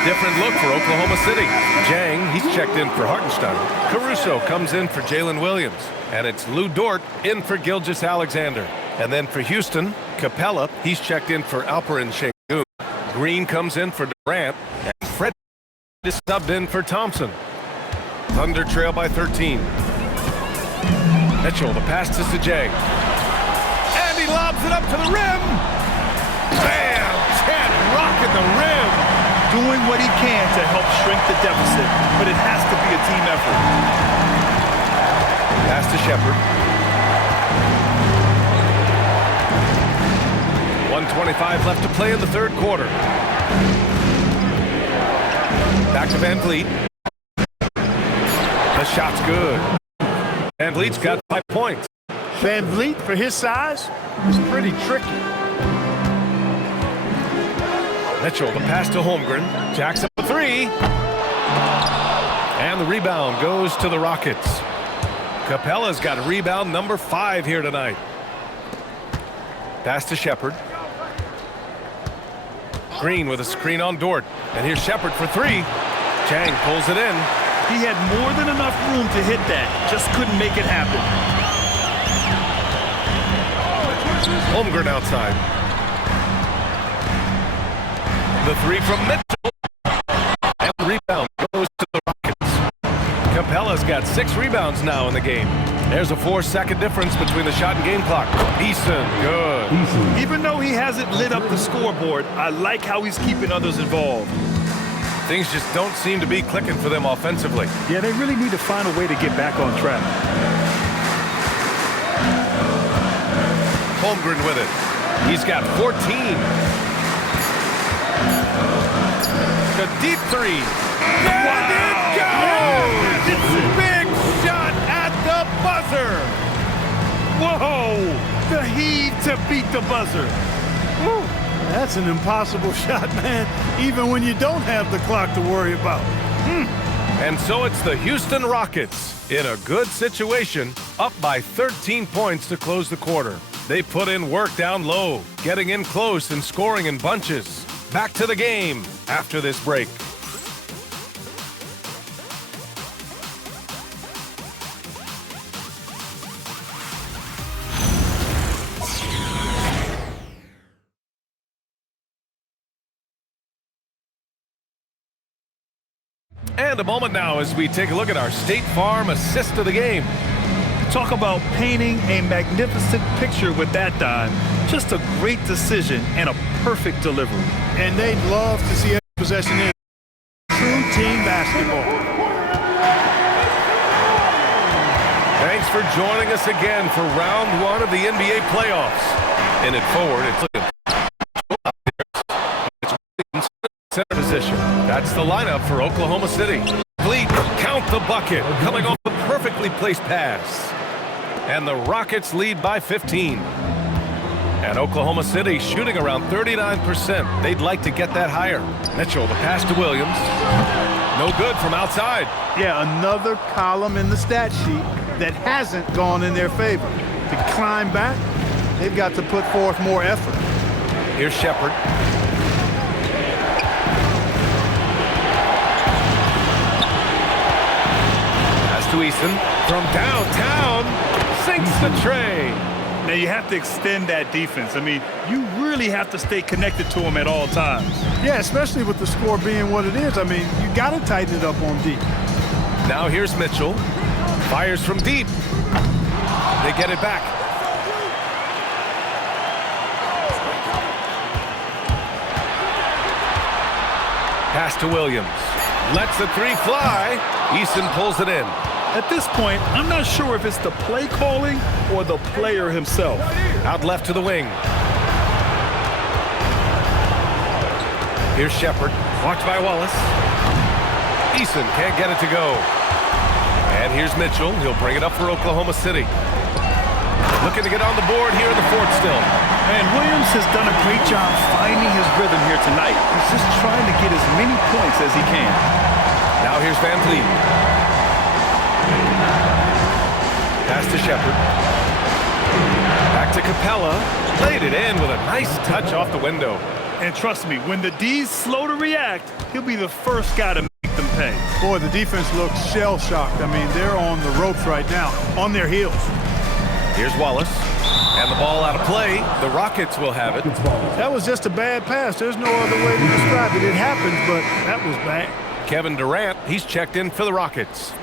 Different look for Oklahoma City. Jang, he's checked in for Hartenstein. Caruso comes in for Jalen Williams. And it's Lou Dort in for Gilgeous-Alexander. And then for Houston, Capella, he's checked in for Alperen Şengün. Green comes in for Durant. And Fred is subbed in for Thompson. Thunder trail by 13. Mitchell, the pass to Sajay. And he lobs it up to the rim. Bam! Ted rocking the rim. doing what he can to help shrink the deficit, but it has to be a team effort. Pass to Shepard. 1:25 left to play in the third quarter. Back to Van Vliet. The shot's good. Van Vliet's got 5 points. Van Vliet, for his size, is pretty tricky. Mitchell, the pass to Holmgren. Jackson, the three. And the rebound goes to the Rockets. Capella's got rebound number 5 here tonight. Pass to Shepard. Green with a screen on Dort. And here's Shepard for 3. Chang pulls it in. He had more than enough room to hit that, just couldn't make it happen. Holmgren outside. The 3 from Mitchell. And the rebound goes to the Rockets. Capella's got 6 rebounds now in the game. There's a 4-second difference between the shot and game clock. Eason, good. Even though he hasn't lit up the scoreboard, I like how he's keeping others involved. Things just don't seem to be clicking for them offensively. Yeah, they really need to find a way to get back on track. Holmgren with it. He's got 14. The deep 3. There it goes! Big shot at the buzzer. Whoa! The heave to beat the buzzer. Woo. That's an impossible shot, man, even when you don't have the clock to worry about. And so it's the Houston Rockets in a good situation, up by 13 points to close the quarter. They put in work down low, getting in close and scoring in bunches. Back to the game after this break. And a moment now as we take a look at our State Farm assist of the game. Talk about painting a magnificent picture with that dime. Just a great decision and a perfect delivery. And they'd love to see every possession in true team basketball. Thanks for joining us again for round 1 of the NBA playoffs. In it forward, it's center position. That's the lineup for Oklahoma City. Vliet, count the bucket, coming off a perfectly placed pass. And the Rockets lead by 15. And Oklahoma City shooting around 39%. They'd like to get that higher. Mitchell, the pass to Williams. No good from outside. Yeah, another column in the stat sheet that hasn't gone in their favor. To climb back, they've got to put forth more effort. Here's Shepard. Pass to Eason from downtown. Sinks the tray. Now you have to extend that defense. I mean, you really have to stay connected to them at all times. Yeah, especially with the score being what it is. I mean, you got to tighten it up on deep. Now here's Mitchell. Fires from deep. They get it back. Pass to Williams. Lets the 3 fly. Eason pulls it in. At this point, I'm not sure if it's the play calling or the player himself. Out left to the wing. Here's Shepard. Watched by Wallace. Eason can't get it to go. And here's Mitchell. He'll bring it up for Oklahoma City. Looking to get on the board here in the fourth still. And Williams has done a great job finding his rhythm here tonight. He's just trying to get as many points as he can. Now here's Van Vliet. Pass to Shepard. Back to Capella. Laid it in with a nice touch off the window. And trust me, when the D's slow to react, he'll be the first guy to make them pay. Boy, the defense looks shell-shocked. I mean, they're on the ropes right now, on their heels. Here's Wallace. And the ball out of play. The Rockets will have it. That was just a bad pass. There's no other way to describe it. It happened, but that was bad. Kevin Durant, he's checked in for the Rockets.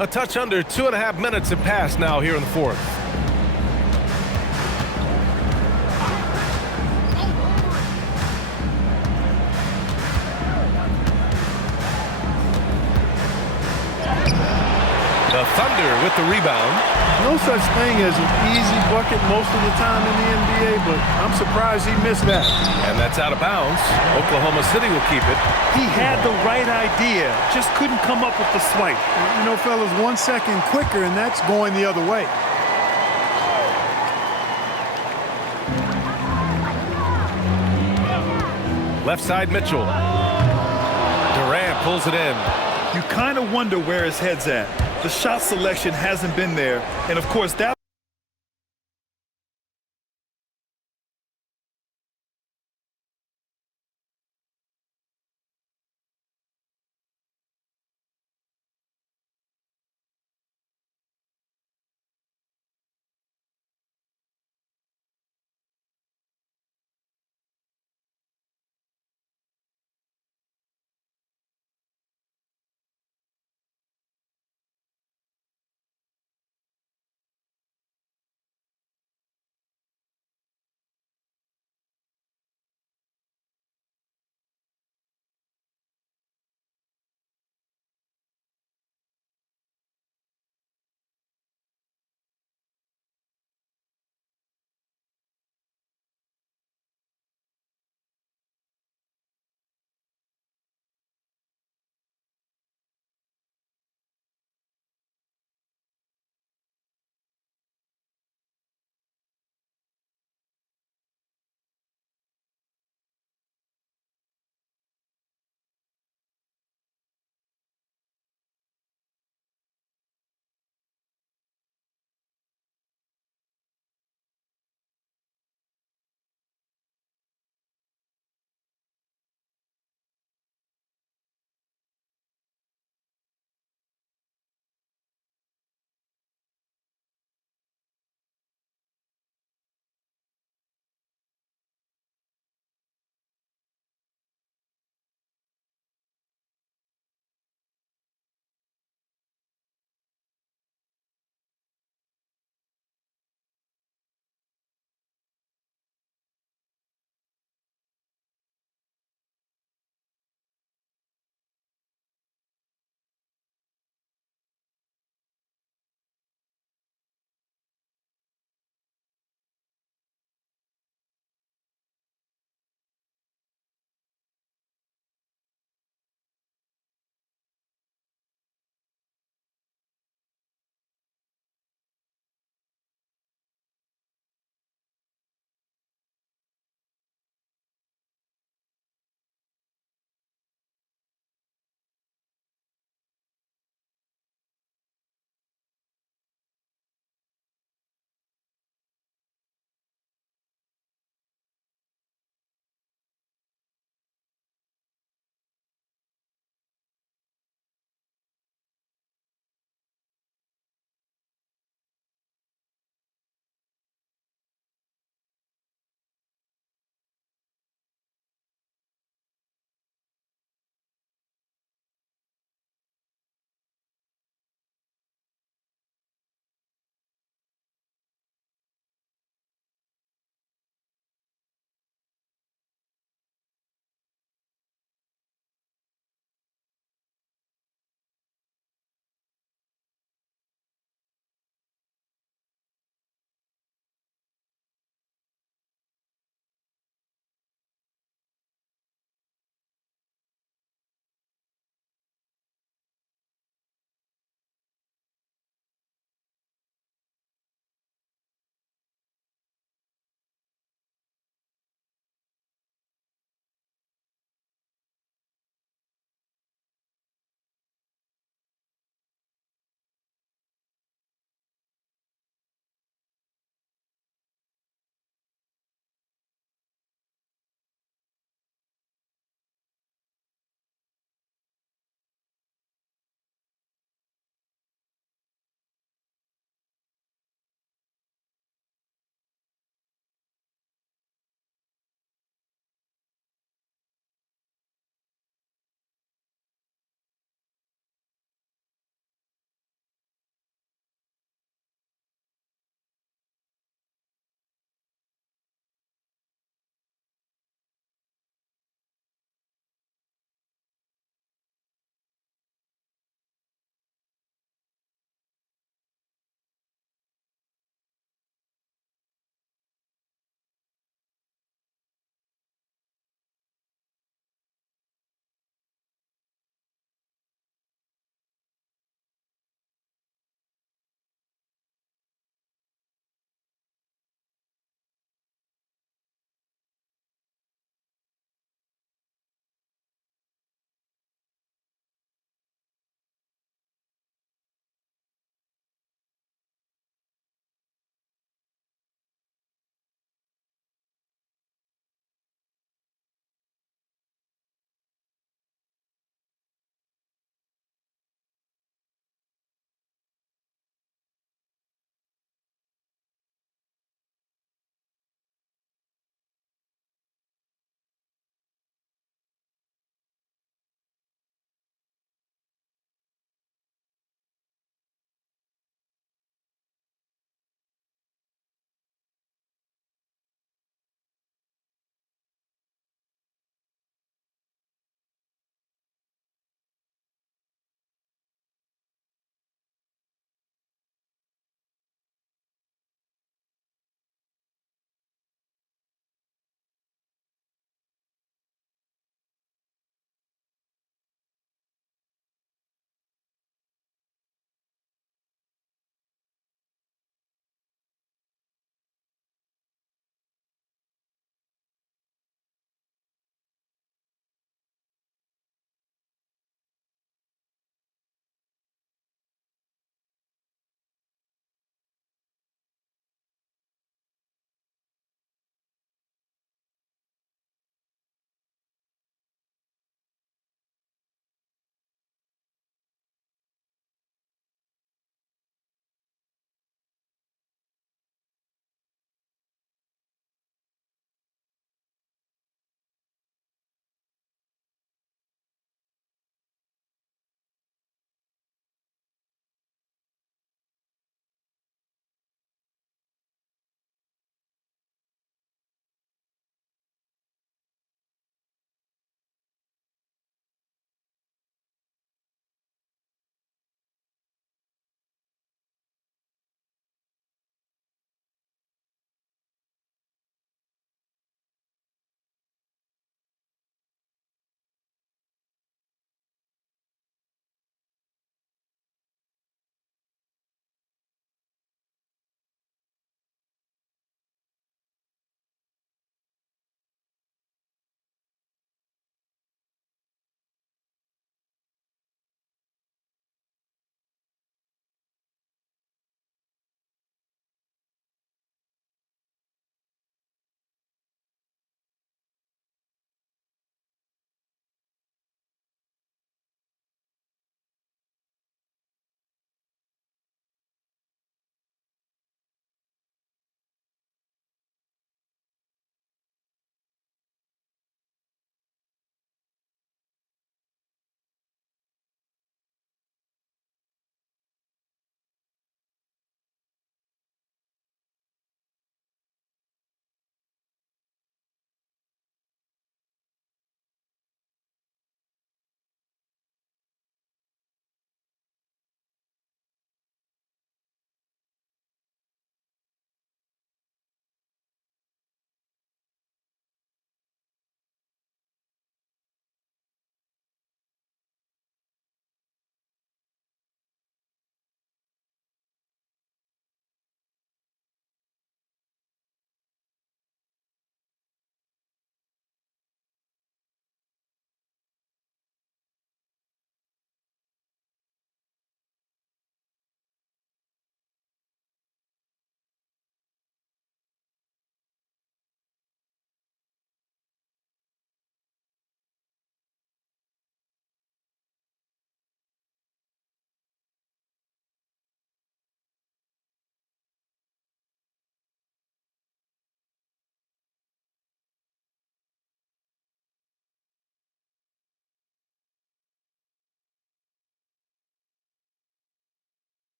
A touch under 2.5 minutes have passed now here in the fourth. The Thunder with the rebound. No such thing as an easy bucket most of the time in the NBA, but I'm surprised he missed that. And that's out of bounds. Oklahoma City will keep it. He had the right idea, just couldn't come up with the swipe. You know, fellas, 1 second quicker, and that's going the other way. Left side Mitchell. Durant pulls it in. You kind of wonder where his head's at. The shot selection hasn't been there, and of course that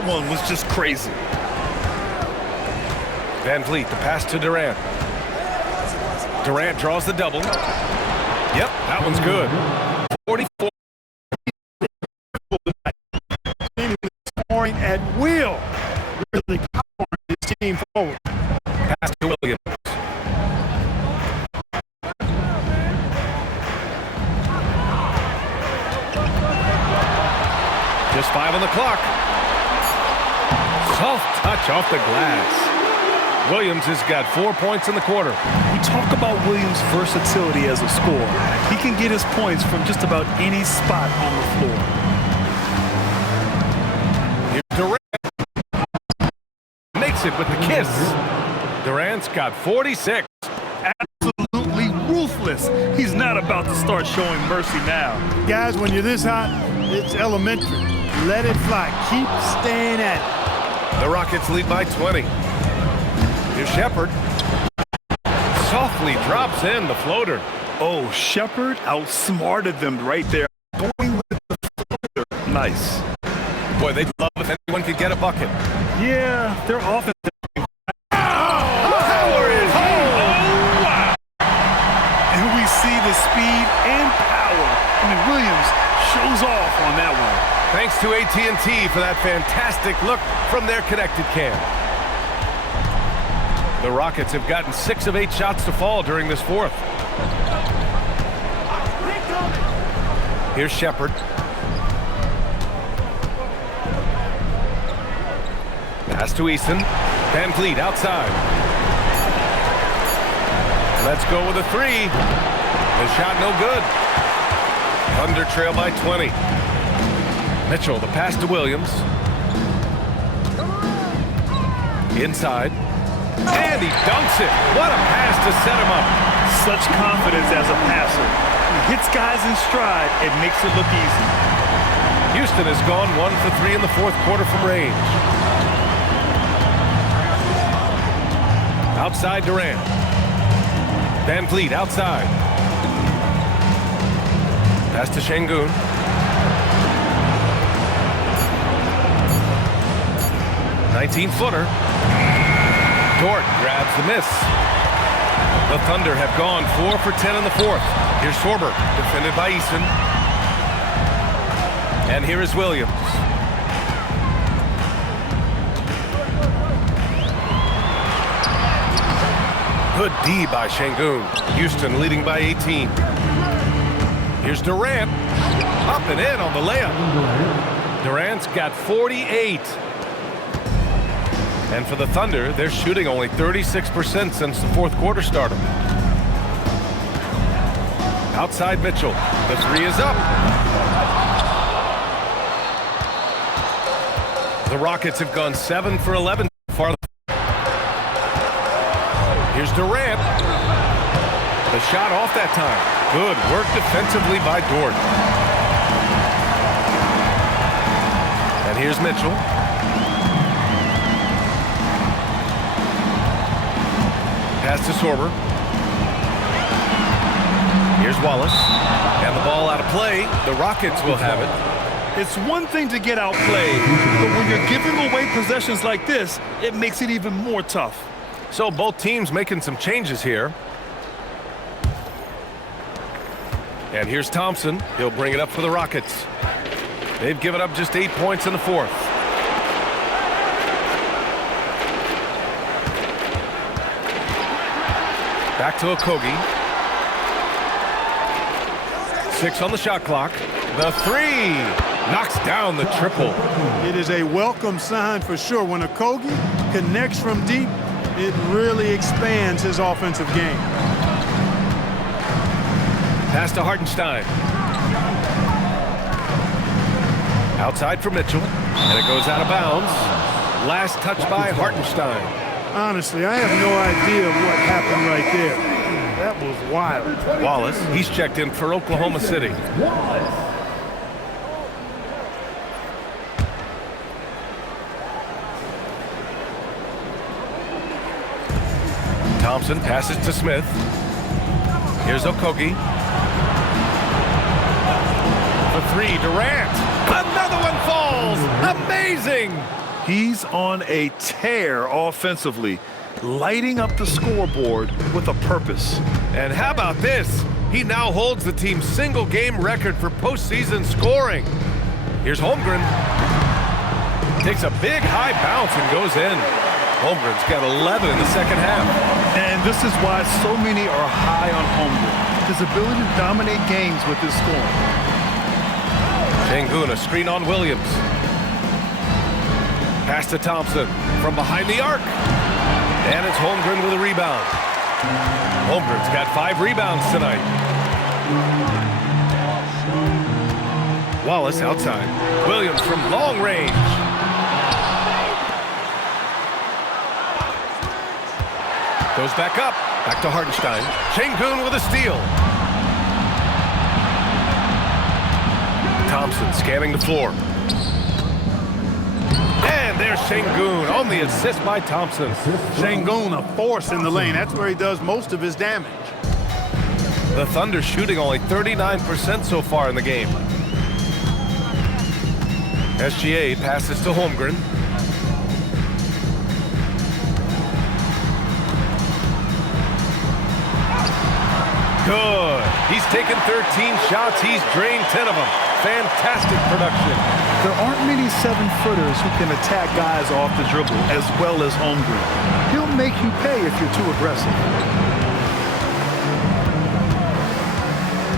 That one was just crazy. Van Vliet, the pass to Durant. Durant draws the double. Yep, that one's good. 44. Scoring at will. Really powering this team forward. Pass to Williams. Just 5 on the clock. Soft touch off the glass. Williams has got 4 points in the quarter. We talk about Williams' versatility as a scorer. He can get his points from just about any spot on the floor. Here's Durant. Makes it with the kiss. Durant's got 46. Absolutely ruthless. He's not about to start showing mercy now. Guys, when you're this hot, it's elementary. Let it fly. Keep staying at it. The Rockets lead by 20. Here's Shepherd. Softly drops in the floater. Oh, Shepherd outsmarted them right there. Going with the floater. Nice. Boy, they'd love if anyone could get a bucket. Yeah, their offense. Power is home. Wow. And we see the speed and power. I mean, Williams shows off on that one. Thanks to AT&T for that fantastic look from their connected cam. The Rockets have gotten 6 of 8 shots to fall during this fourth. Here's Shepherd. Pass to Easton. Van Vliet outside. Let's go with a 3. The shot no good. Thunder trail by 20. Mitchell, the pass to Williams. Inside. And he dunks it. What a pass to set him up. Such confidence as a passer. He hits guys in stride and makes it look easy. Houston has gone 1 for 3 in the fourth quarter from range. Outside Durant. Van Vliet outside. Pass to Şengün. Footer. Dort grabs the miss. The Thunder have gone 4 for 10 in the fourth. Here's Sorber, defended by Easton. And here is Williams. Good D by Şengün. Houston leading by 18. Here's Durant. Up and in on the layup. Durant's got 48. And for the Thunder, they're shooting only 36% since the fourth quarter started. Outside Mitchell. The 3 is up. The Rockets have gone 7 for 11 so far. Here's Durant. The shot off that time. Good work defensively by Dort. And here's Mitchell. Pass to Sorber. Here's Wallace. And the ball out of play. The Rockets will have it. It's one thing to get outplayed, but when you're giving away possessions like this, it makes it even more tough. So both teams making some changes here. And here's Thompson. He'll bring it up for the Rockets. They've given up just 8 points in the fourth. Back to Okogie. 6 on the shot clock. The 3 knocks down the triple. It is a welcome sign for sure. When Okogie connects from deep, it really expands his offensive game. Pass to Hartenstein. Outside for Mitchell, and it goes out of bounds. Last touch by Hartenstein. Honestly, I have no idea what happened right there. That was wild. Wallace, he's checked in for Oklahoma City. Thompson passes to Smith. Here's Okogie. For 3, Durant. Another one falls. Amazing. He's on a tear offensively, lighting up the scoreboard with a purpose. And how about this? He now holds the team's single-game record for postseason scoring. Here's Holmgren. Takes a big high bounce and goes in. Holmgren's got 11 in the second half. And this is why so many are high on Holmgren. His ability to dominate games with his scoring. Sengun, a screen on Williams. Pass to Thompson from behind the arc. And it's Holmgren with a rebound. Holmgren's got 5 rebounds tonight. Wallace outside. Williams from long range. Goes back up. Back to Hartenstein. Sengun with a steal. Thompson scanning the floor. And there's Sengun on the assist by Thompson. Sengun, a force in the lane. That's where he does most of his damage. The Thunder shooting only 39% so far in the game. SGA passes to Holmgren. Good. He's taken 13 shots. He's drained 10 of them. Fantastic production. There aren't many 7-footers who can attack guys off the dribble as well as Holmgren. He'll make you pay if you're too aggressive.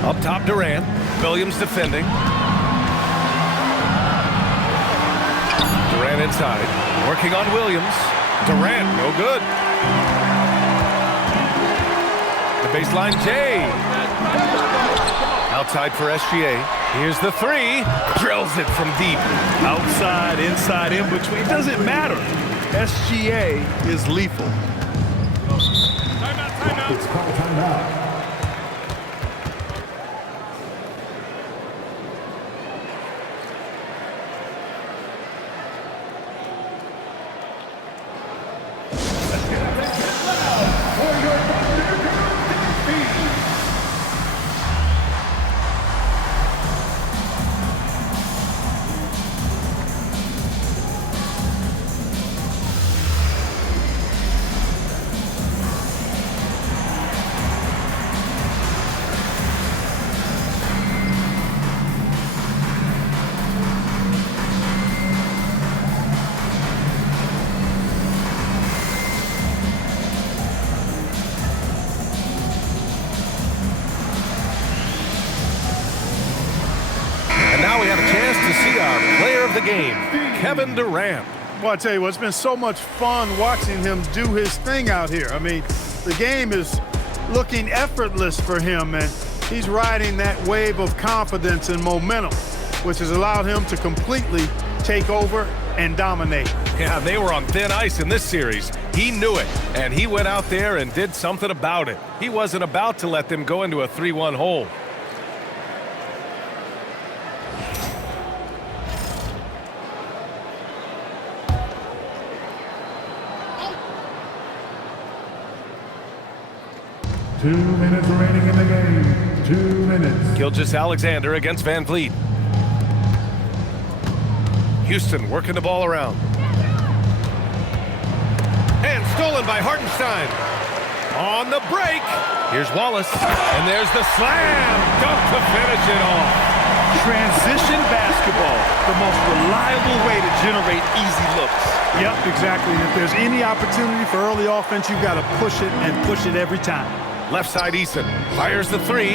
Up top, Durant. Williams defending. Durant inside. Working on Williams. Durant, no good. The baseline, Jay. Outside for SGA. Here's the 3. Drills it from deep. Outside, inside, in between. It doesn't matter. SGA is lethal. It's called timeout. The game, Kevin Durant. Well, I tell you what, it's been so much fun watching him do his thing out here. I mean, the game is looking effortless for him, and he's riding that wave of confidence and momentum, which has allowed him to completely take over and dominate. Yeah, they were on thin ice in this series. He knew it, and he went out there and did something about it. He wasn't about to let them go into a 3-1 hole. Two minutes remaining in the game. 2 minutes. Gilgeous-Alexander against Van Vliet. Houston working the ball around. And stolen by Hartenstein. On the break. Here's Wallace. And there's the slam. Dunk to finish it off. Transition basketball, the most reliable way to generate easy looks. Yep, exactly. And if there's any opportunity for early offense, you've got to push it and push it every time. Left side, Eason fires the 3.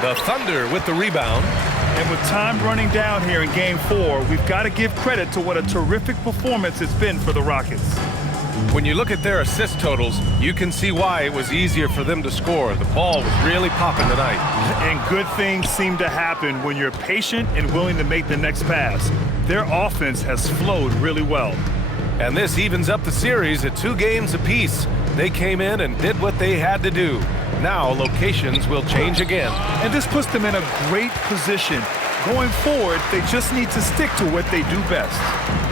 The Thunder with the rebound. And with time running down here in Game 4, we've got to give credit to what a terrific performance it's been for the Rockets. When you look at their assist totals, you can see why it was easier for them to score. The ball was really popping tonight. And good things seem to happen when you're patient and willing to make the next pass. Their offense has flowed really well. And this evens up the series at 2 games apiece. They came in and did what they had to do. Now locations will change again. And this puts them in a great position. Going forward, they just need to stick to what they do best.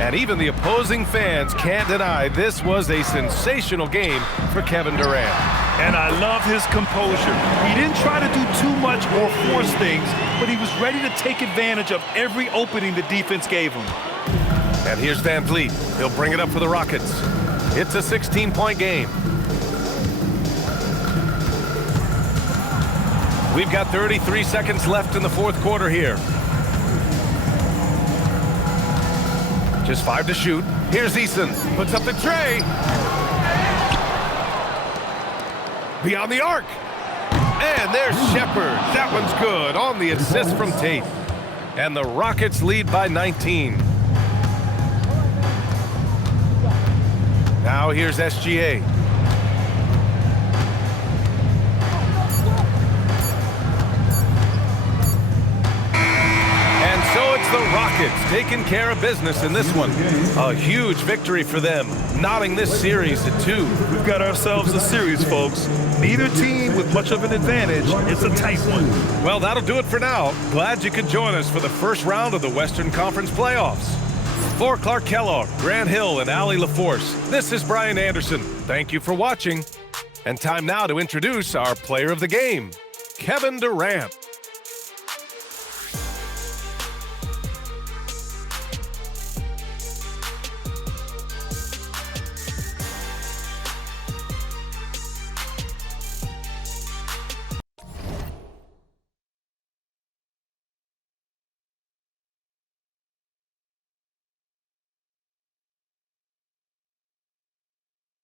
And even the opposing fans can't deny this was a sensational game for Kevin Durant. And I love his composure. He didn't try to do too much or force things, but he was ready to take advantage of every opening the defense gave him. And here's Van Vliet. He'll bring it up for the Rockets. It's a 16-point game. We've got 33 seconds left in the fourth quarter here. Just 5 to shoot. Here's Eason. Puts up the tray. Beyond the arc. And there's Shepard. That one's good on the assist from Tate. And the Rockets lead by 19. Now here's SGA. And so it's the Rockets taking care of business in this one. A huge victory for them, knotting this series at 2. We've got ourselves a series, folks. Neither team with much of an advantage. It's a tight one. Well, that'll do it for now. Glad you could join us for the first round of the Western Conference playoffs. For Clark Kellogg, Grant Hill, and Allie LaForce, this is Brian Anderson. Thank you for watching. And time now to introduce our player of the game, Kevin Durant.